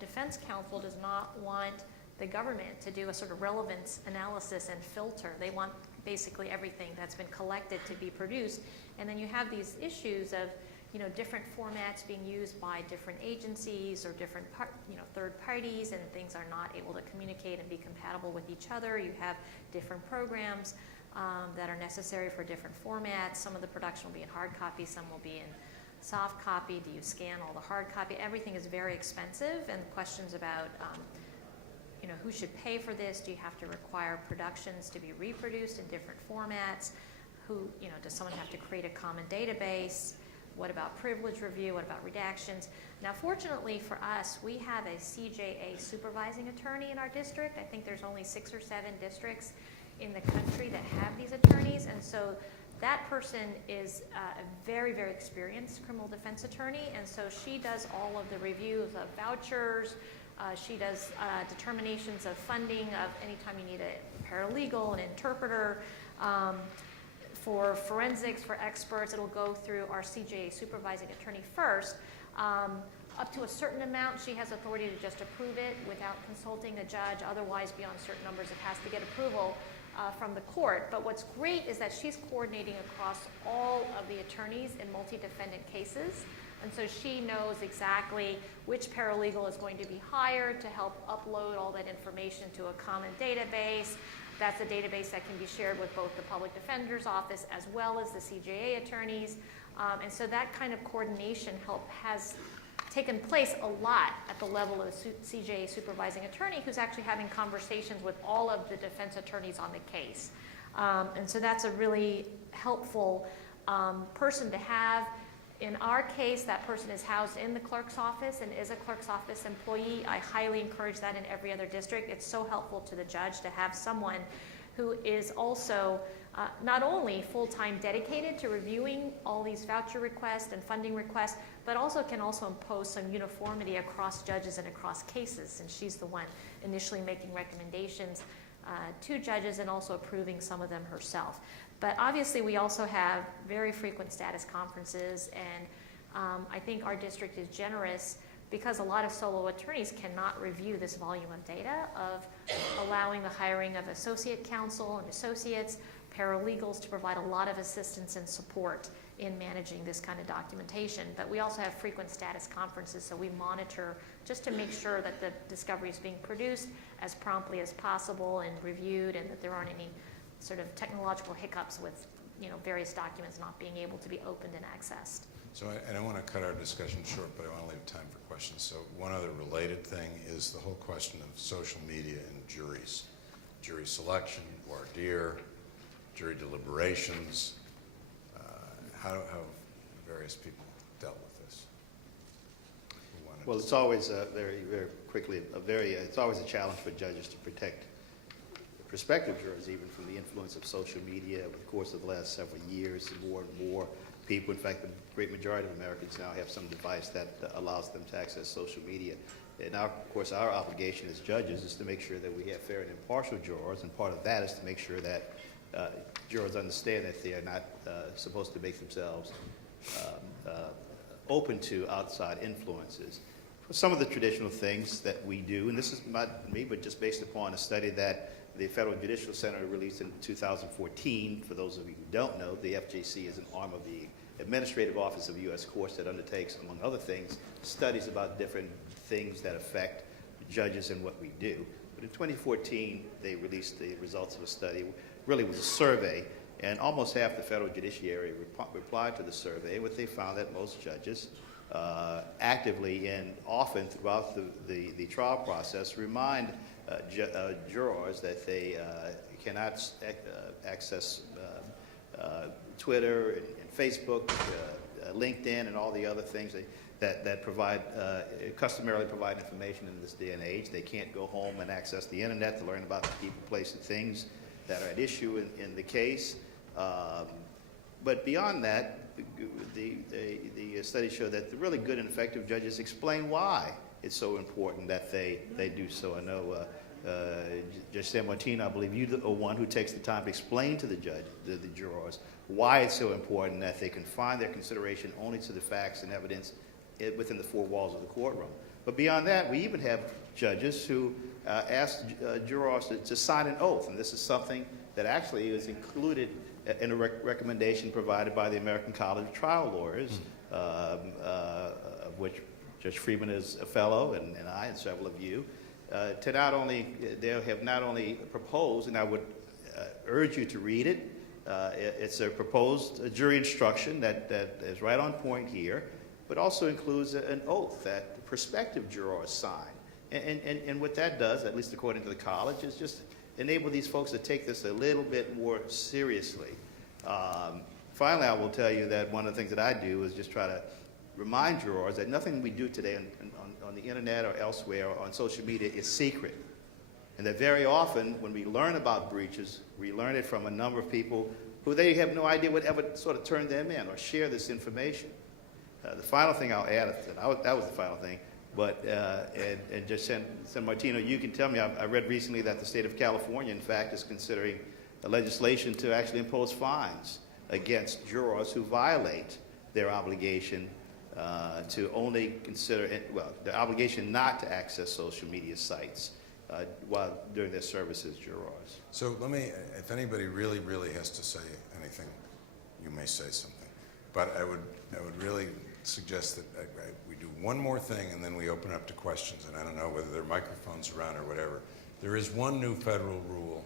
defense counsel does not want the government to do a sort of relevance analysis and filter. They want basically everything that's been collected to be produced. And then you have these issues of, different formats being used by different agencies or different third parties, and things are not able to communicate and be compatible with each other. You have different programs that are necessary for different formats. Some of the production will be in hard copy, some will be in soft copy. Do you scan all the hard copy? Everything is very expensive, and questions about who should pay for this? Do you have to require productions to be reproduced in different formats? Does someone have to create a common database? What about privilege review? What about redactions? Now, fortunately for us, we have a CJA supervising attorney in our district. I think there's only 6 or 7 districts in the country that have these attorneys, and so that person is a very, very experienced criminal defense attorney, and so she does all of the reviews of vouchers. She does determinations of funding of anytime you need a paralegal, an interpreter. For forensics, for experts, it'll go through our CJA supervising attorney first. Up to a certain amount, she has authority to just approve it without consulting a judge. Otherwise, beyond certain numbers, it has to get approval from the court. But what's great is that she's coordinating across all of the attorneys in multi-defendant cases. And so she knows exactly which paralegal is going to be hired to help upload all that information to a common database. That's a database that can be shared with both the public defender's office as well as the CJA attorneys. And so that kind of coordination has taken place a lot at the level of the CJA supervising attorney, who's actually having conversations with all of the defense attorneys on the case. And so that's a really helpful person to have. In our case, that person is housed in the clerk's office and is a clerk's office employee. I highly encourage that in every other district. It's so helpful to the judge to have someone who is also not only full-time dedicated to reviewing all these voucher requests and funding requests, but also can impose some uniformity across judges and across cases, since she's the one initially making recommendations to judges and also approving some of them herself. But obviously, we also have very frequent status conferences, and I think our district is generous because a lot of solo attorneys cannot review this volume of data of allowing the hiring of associate counsel and associates, paralegals to provide a lot of assistance and support in managing this kind of documentation. But we also have frequent status conferences, so we monitor just to make sure that the discovery is being produced as promptly as possible and reviewed, and that there aren't any sort of technological hiccups with various documents not being able to be opened and accessed. So I don't want to cut our discussion short, but I want to leave time for questions. So one other related thing is the whole question of social media and juries. Jury selection, voir dire, jury deliberations. How have various people dealt with this? Well, it's always very quickly, it's always a challenge for judges to protect prospective jurors, even from the influence of social media. Over the course of the last several years, more and more people, in fact, the great majority of Americans now have some device that allows them to access social media. And of course, our obligation as judges is to make sure that we have fair and impartial jurors, and part of that is to make sure that jurors understand that they are not supposed to make themselves open to outside influences. Some of the traditional things that we do, and this is not me, but just based upon a study that the Federal Judicial Center released in 2014. For those of you who don't know, the FJC is an arm of the Administrative Office of U.S. Courts that undertakes, among other things, studies about different things that affect judges and what we do. But in 2014, they released the results of a study. Really, it was a survey, and almost half the federal judiciary replied to the survey. What they found that most judges actively and often throughout the trial process remind jurors that they cannot access Twitter and Facebook, LinkedIn, and all the other things that provide customarily provide information in this day and age. They can't go home and access the internet to learn about the people, place, and things that are at issue in the case. But beyond that, the study showed that the really good and effective judges explain why it's so important that they do so. I know Judge San Martino, I believe you are one who takes the time to explain to the jurors why it's so important that they confine their consideration only to the facts and evidence within the four walls of the courtroom. But beyond that, we even have judges who ask jurors to sign an oath, and this is something that actually is included in a recommendation provided by the American College of Trial Lawyers, of which Judge Friedman is a fellow, and I and several of you, to not only, they have not only proposed, and I would urge you to read it, it's a proposed jury instruction that is right on point here, but also includes an oath that prospective jurors sign. And what that does, at least according to the college, is just enable these folks to take this a little bit more seriously. Finally, I will tell you that one of the things that I do is just try to remind jurors that nothing we do today on the internet or elsewhere or on social media is secret. And that very often when we learn about breaches, we learn it from a number of people who they have no idea would ever sort of turn them in or share this information. The final thing I'll add, that was the final thing, but, and Judge San Martino, you can tell me, I read recently that the state of California, in fact, is considering a legislation to actually impose fines against jurors who violate their obligation to only consider, the obligation not to access social media sites while during their service as jurors. So let me, if anybody really, really has to say anything, you may say something. But I would really suggest that we do one more thing and then we open up to questions. And I don't know whether there are microphones around or whatever. There is one new federal rule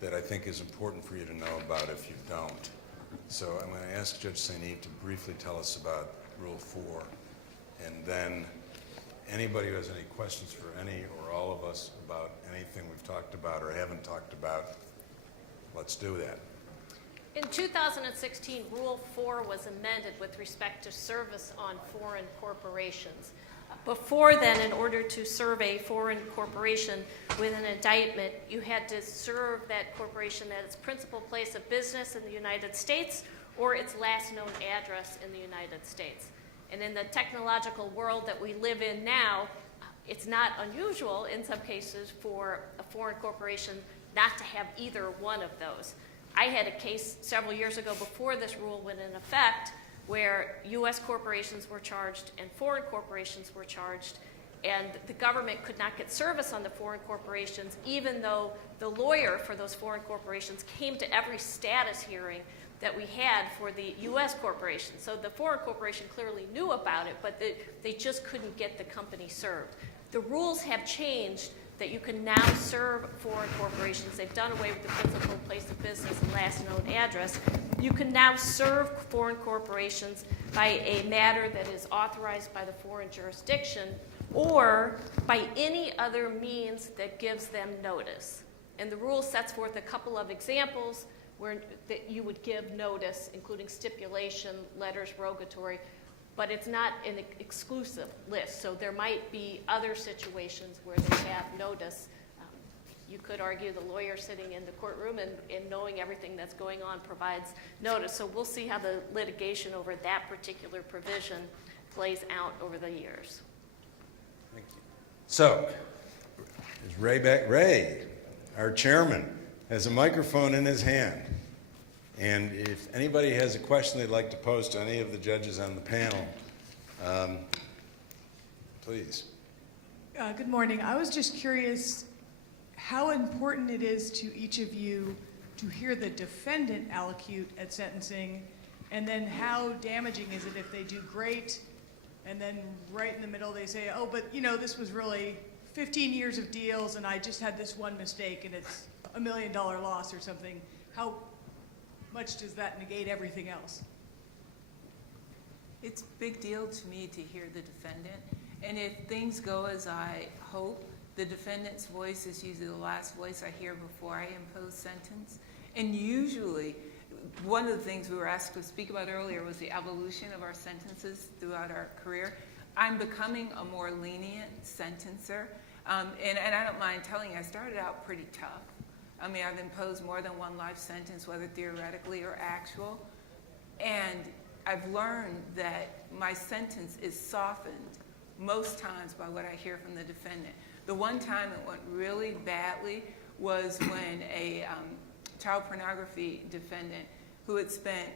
that I think is important for you to know about if you don't. So I'm going to ask Judge St. Eve to briefly tell us about Rule 4. And then anybody who has any questions for any or all of us about anything we've talked about or haven't talked about, let's do that. In 2016, Rule 4 was amended with respect to service on foreign corporations. Before then, in order to serve a foreign corporation with an indictment, you had to serve that corporation at its principal place of business in the United States or its last known address in the United States. And in the technological world that we live in now, it's not unusual in some cases for a foreign corporation not to have either one of those. I had a case several years ago before this rule went in effect where U.S. corporations were charged and foreign corporations were charged, and the government could not get service on the foreign corporations, even though the lawyer for those foreign corporations came to every status hearing that we had for the U.S. corporation. So the foreign corporation clearly knew about it, but they just couldn't get the company served. The rules have changed that you can now serve foreign corporations. They've done away with the physical place of business and last known address. You can now serve foreign corporations by a matter that is authorized by the foreign jurisdiction or by any other means that gives them notice. And the rule sets forth a couple of examples where that you would give notice, including stipulation, letters, rogatory, but it's not an exclusive list. So there might be other situations where they have notice. You could argue the lawyer sitting in the courtroom and knowing everything that's going on provides notice. So we'll see how the litigation over that particular provision plays out over the years. Thank you. So, is Ray back? Ray, our chairman, has a microphone in his hand. And if anybody has a question they'd like to pose to any of the judges on the panel, please. Good morning. I was just curious how important it is to each of you to hear the defendant allocute at sentencing, and then how damaging is it if they do great and then right in the middle they say, oh, but you know, this was really 15 years of deals and I just had this one mistake and it's $1 million loss or something. How much does that negate everything else? It's a big deal to me to hear the defendant. And if things go as I hope, the defendant's voice is usually the last voice I hear before I impose sentence. And usually, one of the things we were asked to speak about earlier was the evolution of our sentences throughout our career. I'm becoming a more lenient sentencer. And I don't mind telling you, I started out pretty tough. I mean, I've imposed more than one life sentence, whether theoretically or actual. And I've learned that my sentence is softened most times by what I hear from the defendant. The one time it went really badly was when a child pornography defendant who had spent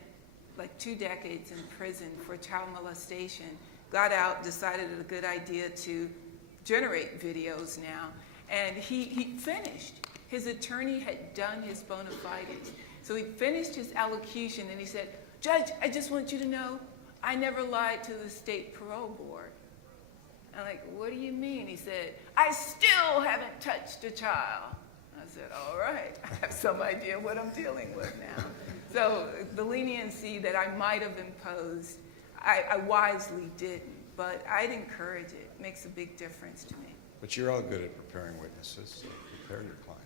like 2 decades in prison for child molestation got out, decided it was a good idea to generate videos now, and he finished. His attorney had done his bona fides. So he finished his allocution and he said, Judge, I just want you to know I never lied to the state parole board. I'm like, what do you mean? He said, I still haven't touched a child. I said, all right, I have some idea what I'm dealing with now. So the leniency that I might have imposed, I wisely didn't, but I'd encourage it. It makes a big difference to me. But you're all good at preparing witnesses, so prepare your client.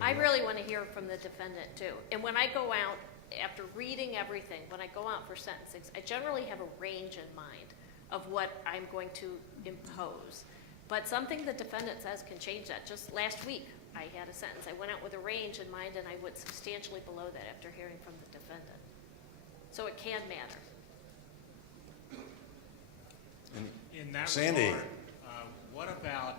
I Anybody really want to hear from the defendant too. And when I go out, after reading everything, when I go out for sentencing, I generally have a range in mind of what I'm going to impose. But something the defendant says can change that. Just last week, I had a sentence. I went out with a range in mind, and I went substantially below that after hearing from the defendant. So it can matter. In that Sandy. regard, what about,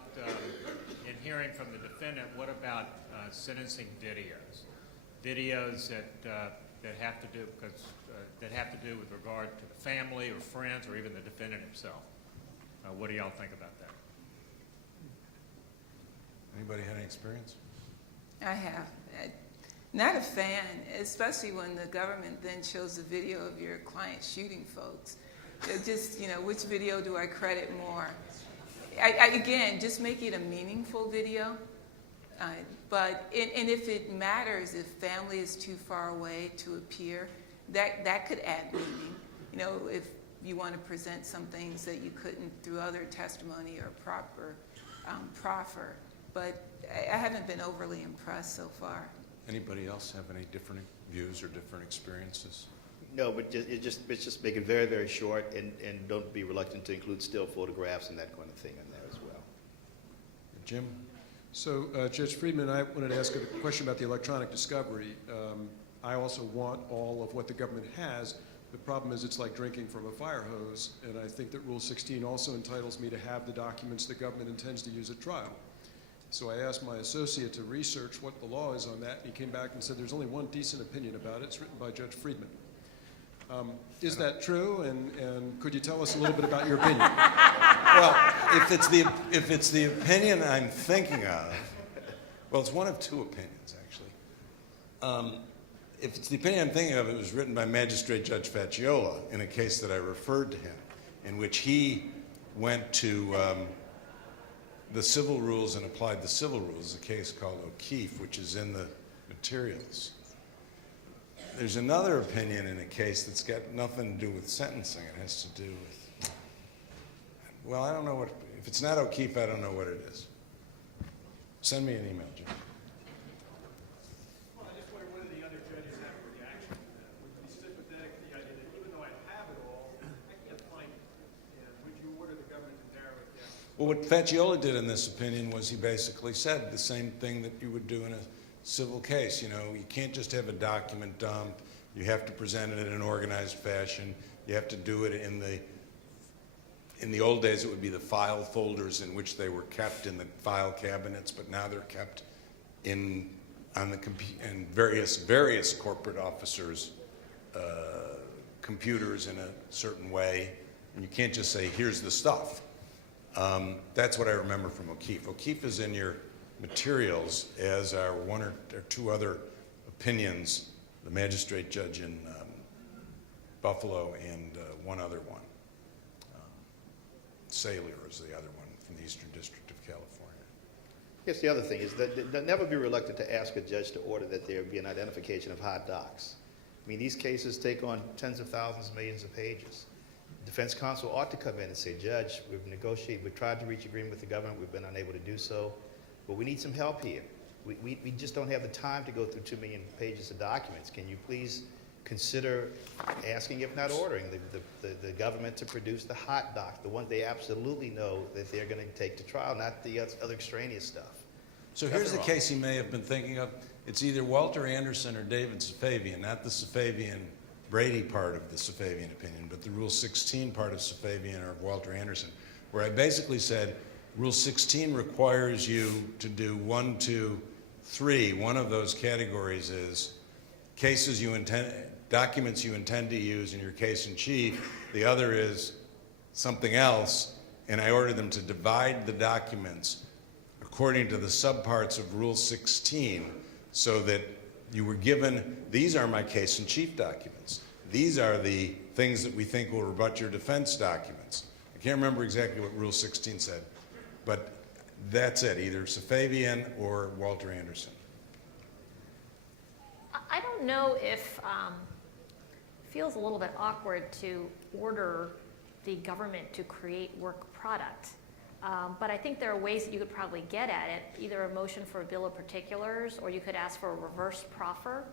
in hearing from the defendant, what about sentencing videos? Videos that have to do with regard to the family or friends or even the defendant himself. What do y'all think about that? Anybody had any experience? I have. Not a fan, especially when the government then shows a video of your client shooting folks. It just, which video do I credit more? Again, just make it a meaningful video. But if it matters, if family is too far away to appear, that could add meaning. If you want to present some things that you couldn't through other testimony or proper proffer. But I haven't been overly impressed so far. Anybody else have any different views or different experiences? No, but just make it very, very short, and don't be reluctant to include still photographs and that kind of thing in there as well. Jim? So, Judge Friedman, I wanted to ask a question about the electronic discovery. I also want all of what the government has. The problem is it's like drinking from a fire hose, and I think that Rule 16 also entitles me to have the documents the government intends to use at trial. So I asked my associate to research what the law is on that, and he came back and said there's only one decent opinion about it. It's written by Judge Friedman. Is that true? And could you tell us a little bit about your opinion? Well, if it's the opinion I'm thinking of, well, it's one of two opinions, actually. If it's the opinion I'm thinking of, it was written by Magistrate Judge Facciola in a case that I referred to him, in which he went to the civil rules and applied the civil rules, a case called O'Keefe, which is in the materials. There's another opinion in a case that's got nothing to do with sentencing. It has to do with, well, I don't know what, if it's not O'Keefe, I don't know what it is. Send me an email, Jim. Well, I just wonder whether the other judges have a reaction to that. Would you be sympathetic to the idea that even though I have it all, I can't find it? And would you order the government to narrow it down? Well, what Facciola did in this opinion was he basically said the same thing that you would do in a civil case. You know, you can't just have a document dump. You have to present it in an organized fashion. You have to do it in the old days, it would be the file folders in which they were kept in the file cabinets, but now they're kept in various corporate officers' computers in a certain way. And you can't just say, here's the stuff. That's what I remember from O'Keefe. O'Keefe is in your materials, as are one or two other opinions, the magistrate judge in Buffalo and one other one. Saylor is the other one from the Eastern District of California. I guess the other thing is that never be reluctant to ask a judge to order that there be an identification of hot docs. I mean, these cases take on tens of thousands, millions of pages. Defense counsel ought to come in and say, Judge, we've tried to reach agreement with the government, we've been unable to do so, but we need some help here. We just don't have the time to go through 2 million pages of documents. Can you please consider asking, if not ordering, the government to produce the hot doc, the one they absolutely know that they're going to take to trial, not the other extraneous stuff. So here's the case he may have been thinking of. It's either Walter Anderson or David Safavian, not the Safavian-Brady part of the Safavian opinion, but the Rule 16 part of Safavian or of Walter Anderson, where I basically said, Rule 16 requires you to do 1, 2, 3. One of those categories is documents you intend to use in your case in chief. The other is something else, and I ordered them to divide the documents according to the subparts of Rule 16 so that you were given, these are my case in chief documents. These are the things that we think will rebut your defense documents. I can't remember exactly what Rule 16 said, but that's it, either Safavian or Walter Anderson. I don't know if it feels a little bit awkward to order the government to create work product. But I think there are ways that you could probably get at it, either a motion for a bill of particulars, or you could ask for a reverse proffer,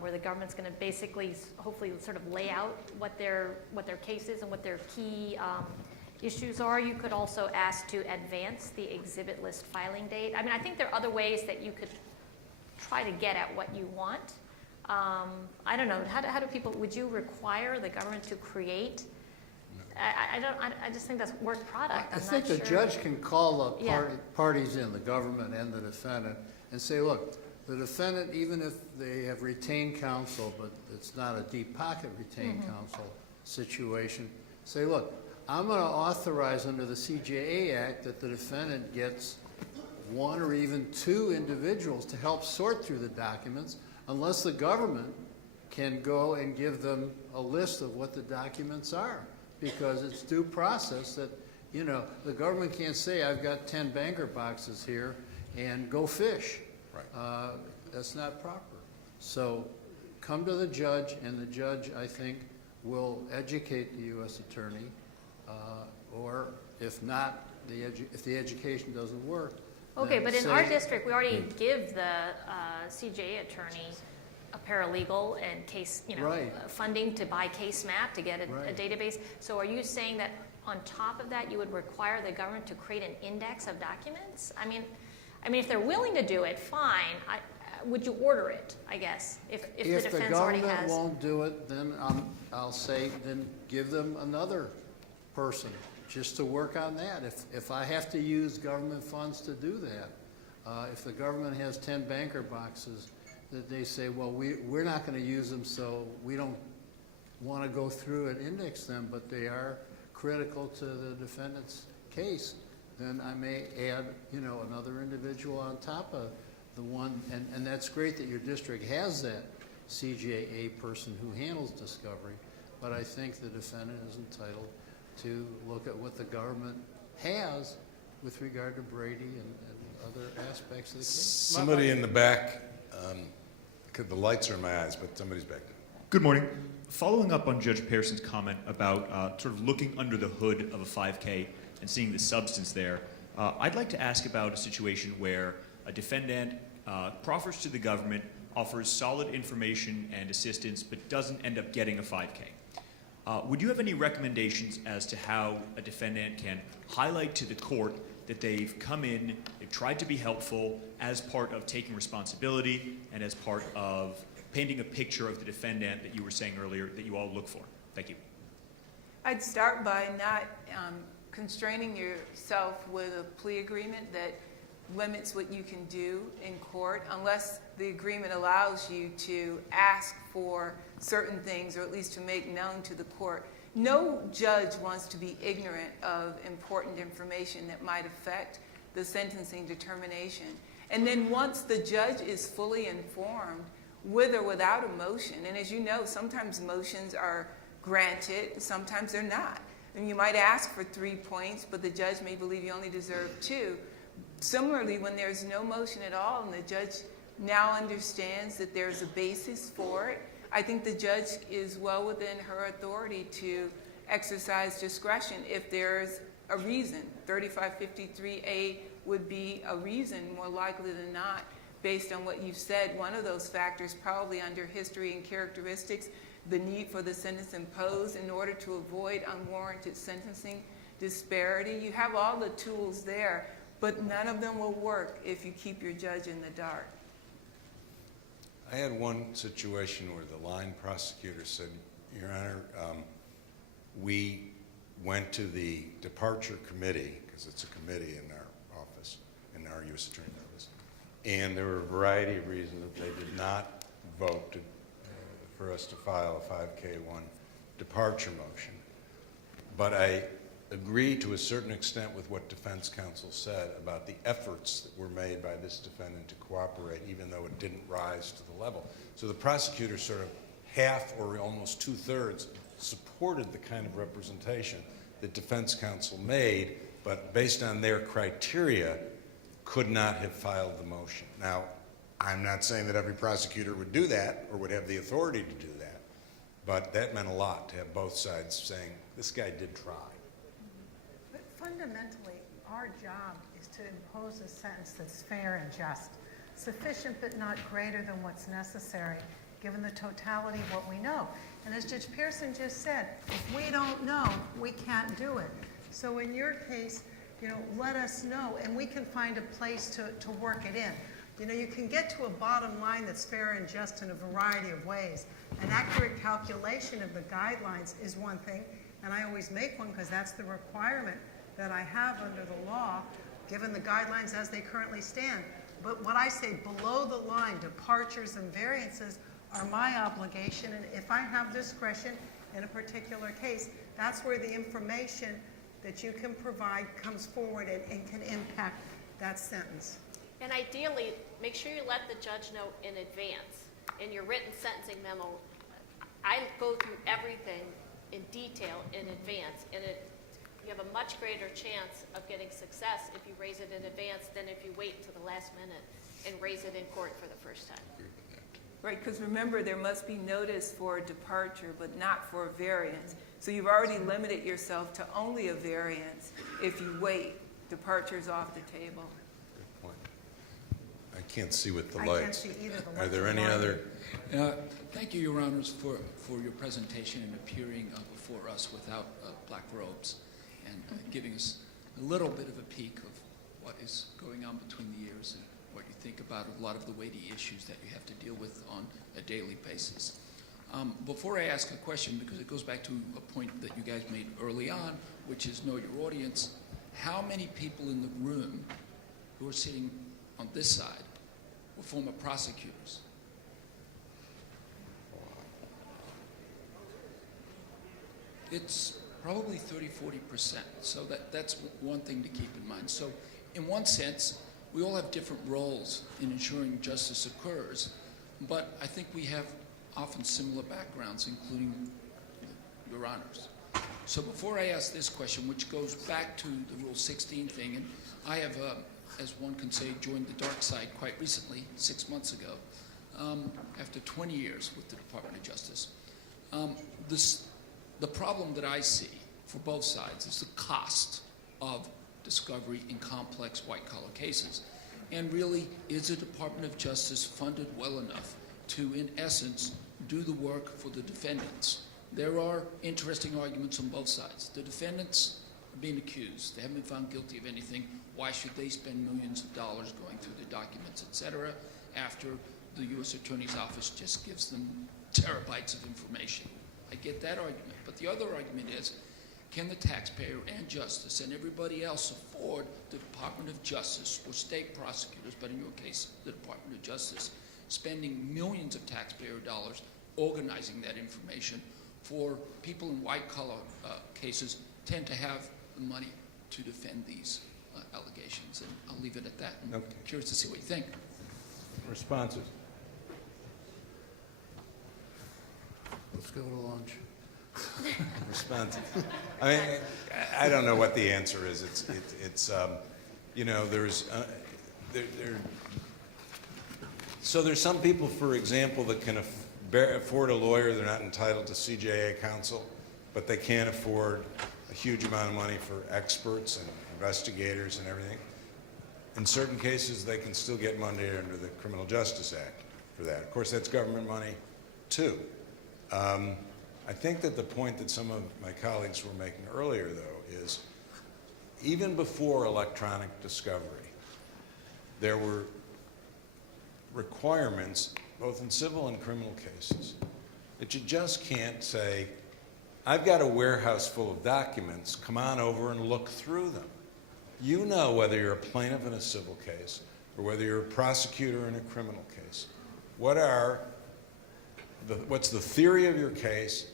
where the government's going to basically, hopefully, sort of lay out what their case is and what their key issues are. You could also ask to advance the exhibit list filing date. I mean, I think there are other ways that you could try to get at what you want. I don't know. How do people? Would you require the government to create? I just think that's work product. I think the judge can call the parties in, the government and the defendant, and say, look, the defendant, even if they have retained counsel, but it's not a deep pocket retained counsel situation, say, look, I'm going to authorize under the CJA Act that the defendant gets 1 or even 2 individuals to help sort through the documents, unless the government can go and give them a list of what the documents are. Because it's due process that, you know, the government can't say, I've got 10 banker boxes here and go fish. Right. That's not proper. So come to the judge, and the judge, I think, will educate the U.S. attorney, or if not, if the education doesn't work. Okay, but in our district, we already give the CJA attorney a paralegal and case, funding to buy case map to get a database. So are you saying that on top of that, you would require the government to create an index of documents? I mean, if they're willing to do it, fine. Would you order it, I guess, if the defense already has? If the government won't do it, then I'll say, then give them another person just to work on that. If I have to use government funds to do that, If the government has 10 banker boxes, that they say, well, we're not going to use them, so we don't want to go through and index them, but they are critical to the defendant's case, then I may add, another individual on top of the one, and that's great that your district has that CJA person who handles discovery, but I think the defendant is entitled to look at what the government has with regard to Brady and other aspects of the case. Somebody in the back, the lights are in my eyes, but somebody's back there. Good morning. Following up on Judge Pearson's comment about sort of looking under the hood of a 5K and seeing the substance there, I'd like to ask about a situation where a defendant proffers to the government, offers solid information and assistance, but doesn't end up getting a 5K. Would you have any recommendations as to how a defendant can highlight to the court that they've come in, they've tried to be helpful as part of taking responsibility and as part of painting a picture of the defendant that you were saying earlier that you all look for? Thank you. I'd start by not constraining yourself with a plea agreement that limits what you can do in court unless the agreement allows you to ask for certain things or at least to make known to the court. No judge wants to be ignorant of important information that might affect the sentencing determination. And then once the judge is fully informed, with or without a motion, and as you know, sometimes motions are granted, sometimes they're not. And you might ask for 3 points, but the judge may believe you only deserve 2. Similarly, when there's no motion at all and the judge now understands that there's a basis for it, I think the judge is well within her authority to exercise discretion if there's a reason. 3553A would be a reason more likely than not based on what you've said. One of those factors probably under history and characteristics, the need for the sentence imposed in order to avoid unwarranted sentencing disparity. You have all the tools there, but none of them will work if you keep your judge in the dark. I had one situation where the line prosecutor said, Your Honor, we went to the departure committee, because it's a committee in our office, in our U.S. Attorney's office, and there were a variety of reasons that they did not vote for us to file a 5K1 departure motion. But I agree to a certain extent with what defense counsel said about the efforts that were made by this defendant to cooperate, even though it didn't rise to the level. So the prosecutor sort of half or almost 2/3 supported the kind of representation that defense counsel made, but based on their criteria, could not have filed the motion. Now, I'm not saying that every prosecutor would do that or would have the authority to do that, but that meant a lot to have both sides saying, this guy did try. But fundamentally, our job is to impose a sentence that's fair and just, sufficient but not greater than what's necessary, given the totality of what we know. And as Judge Pearson just said, if we don't know, we can't do it. So in your case, let us know, and we can find a place to work it in. You can get to a bottom line that's fair and just in a variety of ways. An accurate calculation of the guidelines is one thing, and I always make one because that's the requirement that I have under the law, given the guidelines as they currently stand. But what I say below the line, departures and variances are my obligation, and if I have discretion in a particular case, that's where the information that you can provide comes forward and can impact that sentence. And ideally, make sure you let the judge know in advance. In your written sentencing memo, I go through everything in detail in advance, and you have a much greater chance of getting success if you raise it in advance than if you wait until the last minute and raise it in court for the first time. Right, because remember, there must be notice for a departure, but not for a variance. So you've already limited yourself to only a variance if you wait. Departure's off the table. Good point. I can't see with the I lights. can't see either. The Are there lights any are other? Thank you, Your Honors, for your presentation and appearing before us without black robes and giving us a little bit of a peek of what is going on between the ears and what you think about a lot of the weighty issues that you have to deal with on a daily basis. Before I ask a question, because it goes back to a point that you guys made early on, which is know your audience, how many people in the room who are sitting on this side were former prosecutors. It's probably 30–40%. So that's one thing to keep in mind. So in one sense, we all have different roles in ensuring justice occurs, but I think we have often similar backgrounds, including Your Honors. So before I ask this question, which goes back to the Rule 16 thing, and I have, as one can say, joined the dark side quite recently, 6 months ago, after 20 years with the Department of Justice. The problem that I see for both sides is the cost of discovery in complex white-collar cases. And really, is the Department of Justice funded well enough to, in essence, do the work for the defendants? There are interesting arguments on both sides. The defendants are being accused. They haven't been found guilty of anything. Why should they spend millions of dollars going through the documents, et cetera, after the U.S. Attorney's Office just gives them terabytes of information? I get that argument. But the other argument is, can the taxpayer and justice and everybody else afford the Department of Justice or state prosecutors, but in your case, the Department of Justice, spending millions of taxpayer dollars organizing that information for people in white-collar cases tend to have the money to defend these allegations. And I'll leave it at that. I'm curious to see what you think. Responses? Let's go to lunch. Responses. I mean, I don't know what the answer is. It's you know, so there's some people, for example, that can afford a lawyer. They're not entitled to CJA counsel, but they can't afford a huge amount of money for experts and investigators and everything. In certain cases, they can still get money under the Criminal Justice Act for that. Of course, that's government money, too. I think that the point that some of my colleagues were making earlier, though, is even before electronic discovery, there were requirements, both in civil and criminal cases, that you just can't say, I've got a warehouse full of documents, come on over and look through them. You know whether you're a plaintiff in a civil case or whether you're a prosecutor in a criminal case. What's the theory of your case,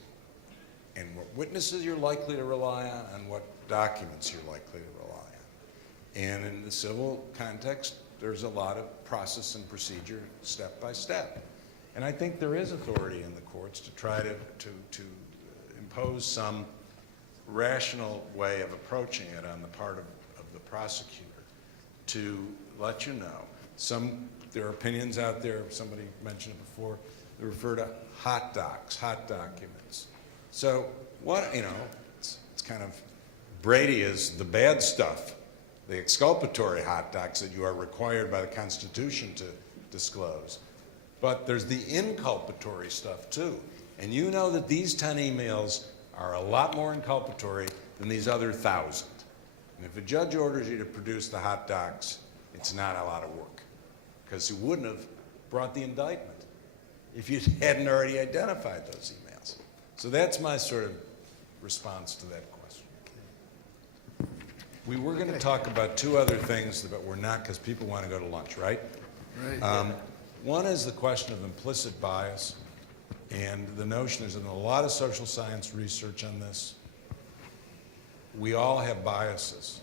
and what witnesses you're likely to rely on, and what documents you're likely to rely on. And in the civil context, there's a lot of process and procedure, step by step. And I think there is authority in the courts to try to impose some rational way of approaching it on the part of the prosecutor to let you know. There are opinions out there, somebody mentioned it before, they refer to hot docs, hot documents. So it's kind of, Brady is the bad stuff, the exculpatory hot docs that you are required by the Constitution to disclose. But there's the inculpatory stuff too. And you know that these 10 emails are a lot more inculpatory than these other 1,000. And if a judge orders you to produce the hot docs, it's not a lot of work, because you wouldn't have brought the indictment if you hadn't already identified those emails. So that's my sort of response to that question. We were going to talk about two other things, but we're not, because people want to go to lunch, right? Right. One is the question of implicit bias, and the notion there's a lot of social science research on this. We all have biases.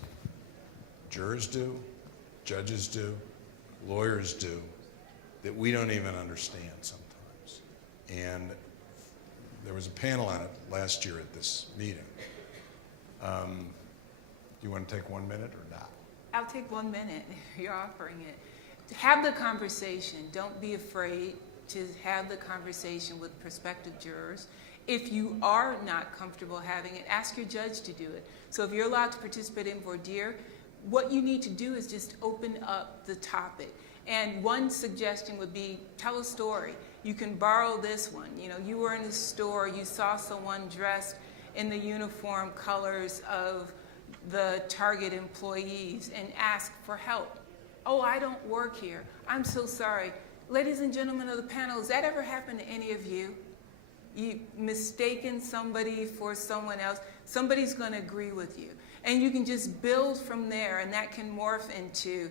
Jurors do, judges do, lawyers do, that we don't even understand sometimes. And there was a panel on it last year at this meeting. You want to take 1 minute or not? I'll take 1 minute if you're offering it. Have the conversation. Don't be afraid to have the conversation with prospective jurors. If you are not comfortable having it, ask your judge to do it. So if you're allowed to participate in voir dire, what you need to do is just open up the topic. And one suggestion would be, tell a story. You can borrow this one. You know, you were in the store, you saw someone dressed in the uniform colors of the Target employees and ask for help. Oh, I don't work here. I'm so sorry. Ladies and gentlemen of the panel, has that ever happened to any of you? You mistaken somebody for someone else? Somebody's going to agree with you. And you can just build from there, and that can morph into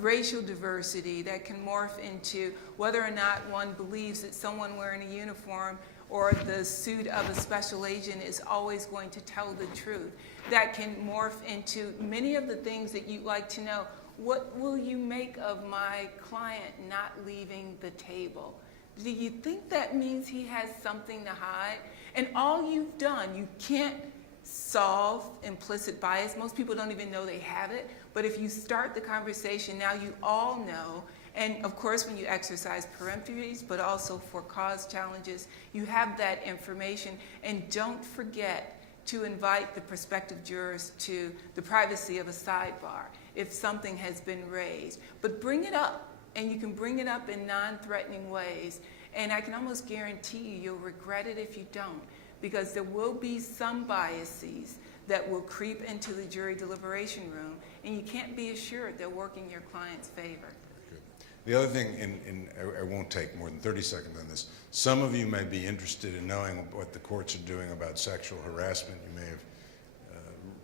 racial diversity, that can morph into whether or not one believes that someone wearing a uniform or the suit of a special agent is always going to tell the truth. That can morph into many of the things that you'd like to know. What will you make of my client not leaving the table? Do you think that means he has something to hide? And all you've done, you can't solve implicit bias. Most people don't even know they have it. But if you start the conversation, now you all know. And of course, when you exercise peremptories, but also for cause challenges, you have that information. And don't forget to invite the prospective jurors to the privacy of a sidebar if something has been raised. But bring it up, and you can bring it up in non-threatening ways. And I can almost guarantee you, you'll regret it if you don't, because there will be some biases that will creep into the jury deliberation room, and you can't be assured they'll work in your client's favor. Good. The other thing, and I won't take more than 30 seconds on this, some of you may be interested in knowing what the courts are doing about sexual harassment. You may have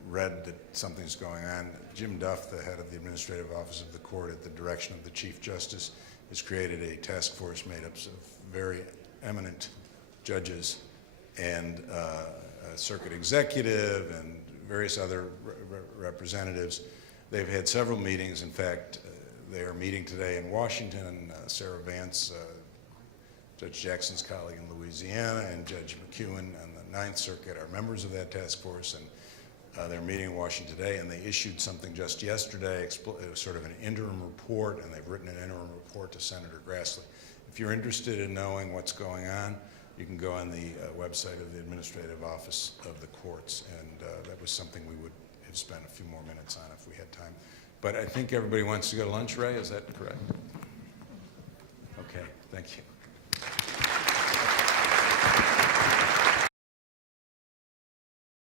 read that something's going on. Jim Duff, the head of the Administrative Office of the Court at the direction of the Chief Justice, has created a task force made up of very eminent judges and a circuit executive and various other representatives. They've had several meetings. In fact, they are meeting today in Washington. Sarah Vance, Judge Jackson's colleague in Louisiana, and Judge McEwen on the Ninth Circuit are members of that task force, and they're meeting in Washington today, and they issued something just yesterday, it was sort of an interim report, and they've written an interim report to Senator Grassley. If you're interested in knowing what's going on, you can go on the website of the Administrative Office of the Courts, and that was something we would have spent a few more minutes on if we had time. But I think everybody wants to go to lunch, Ray, is that correct? Okay, thank you.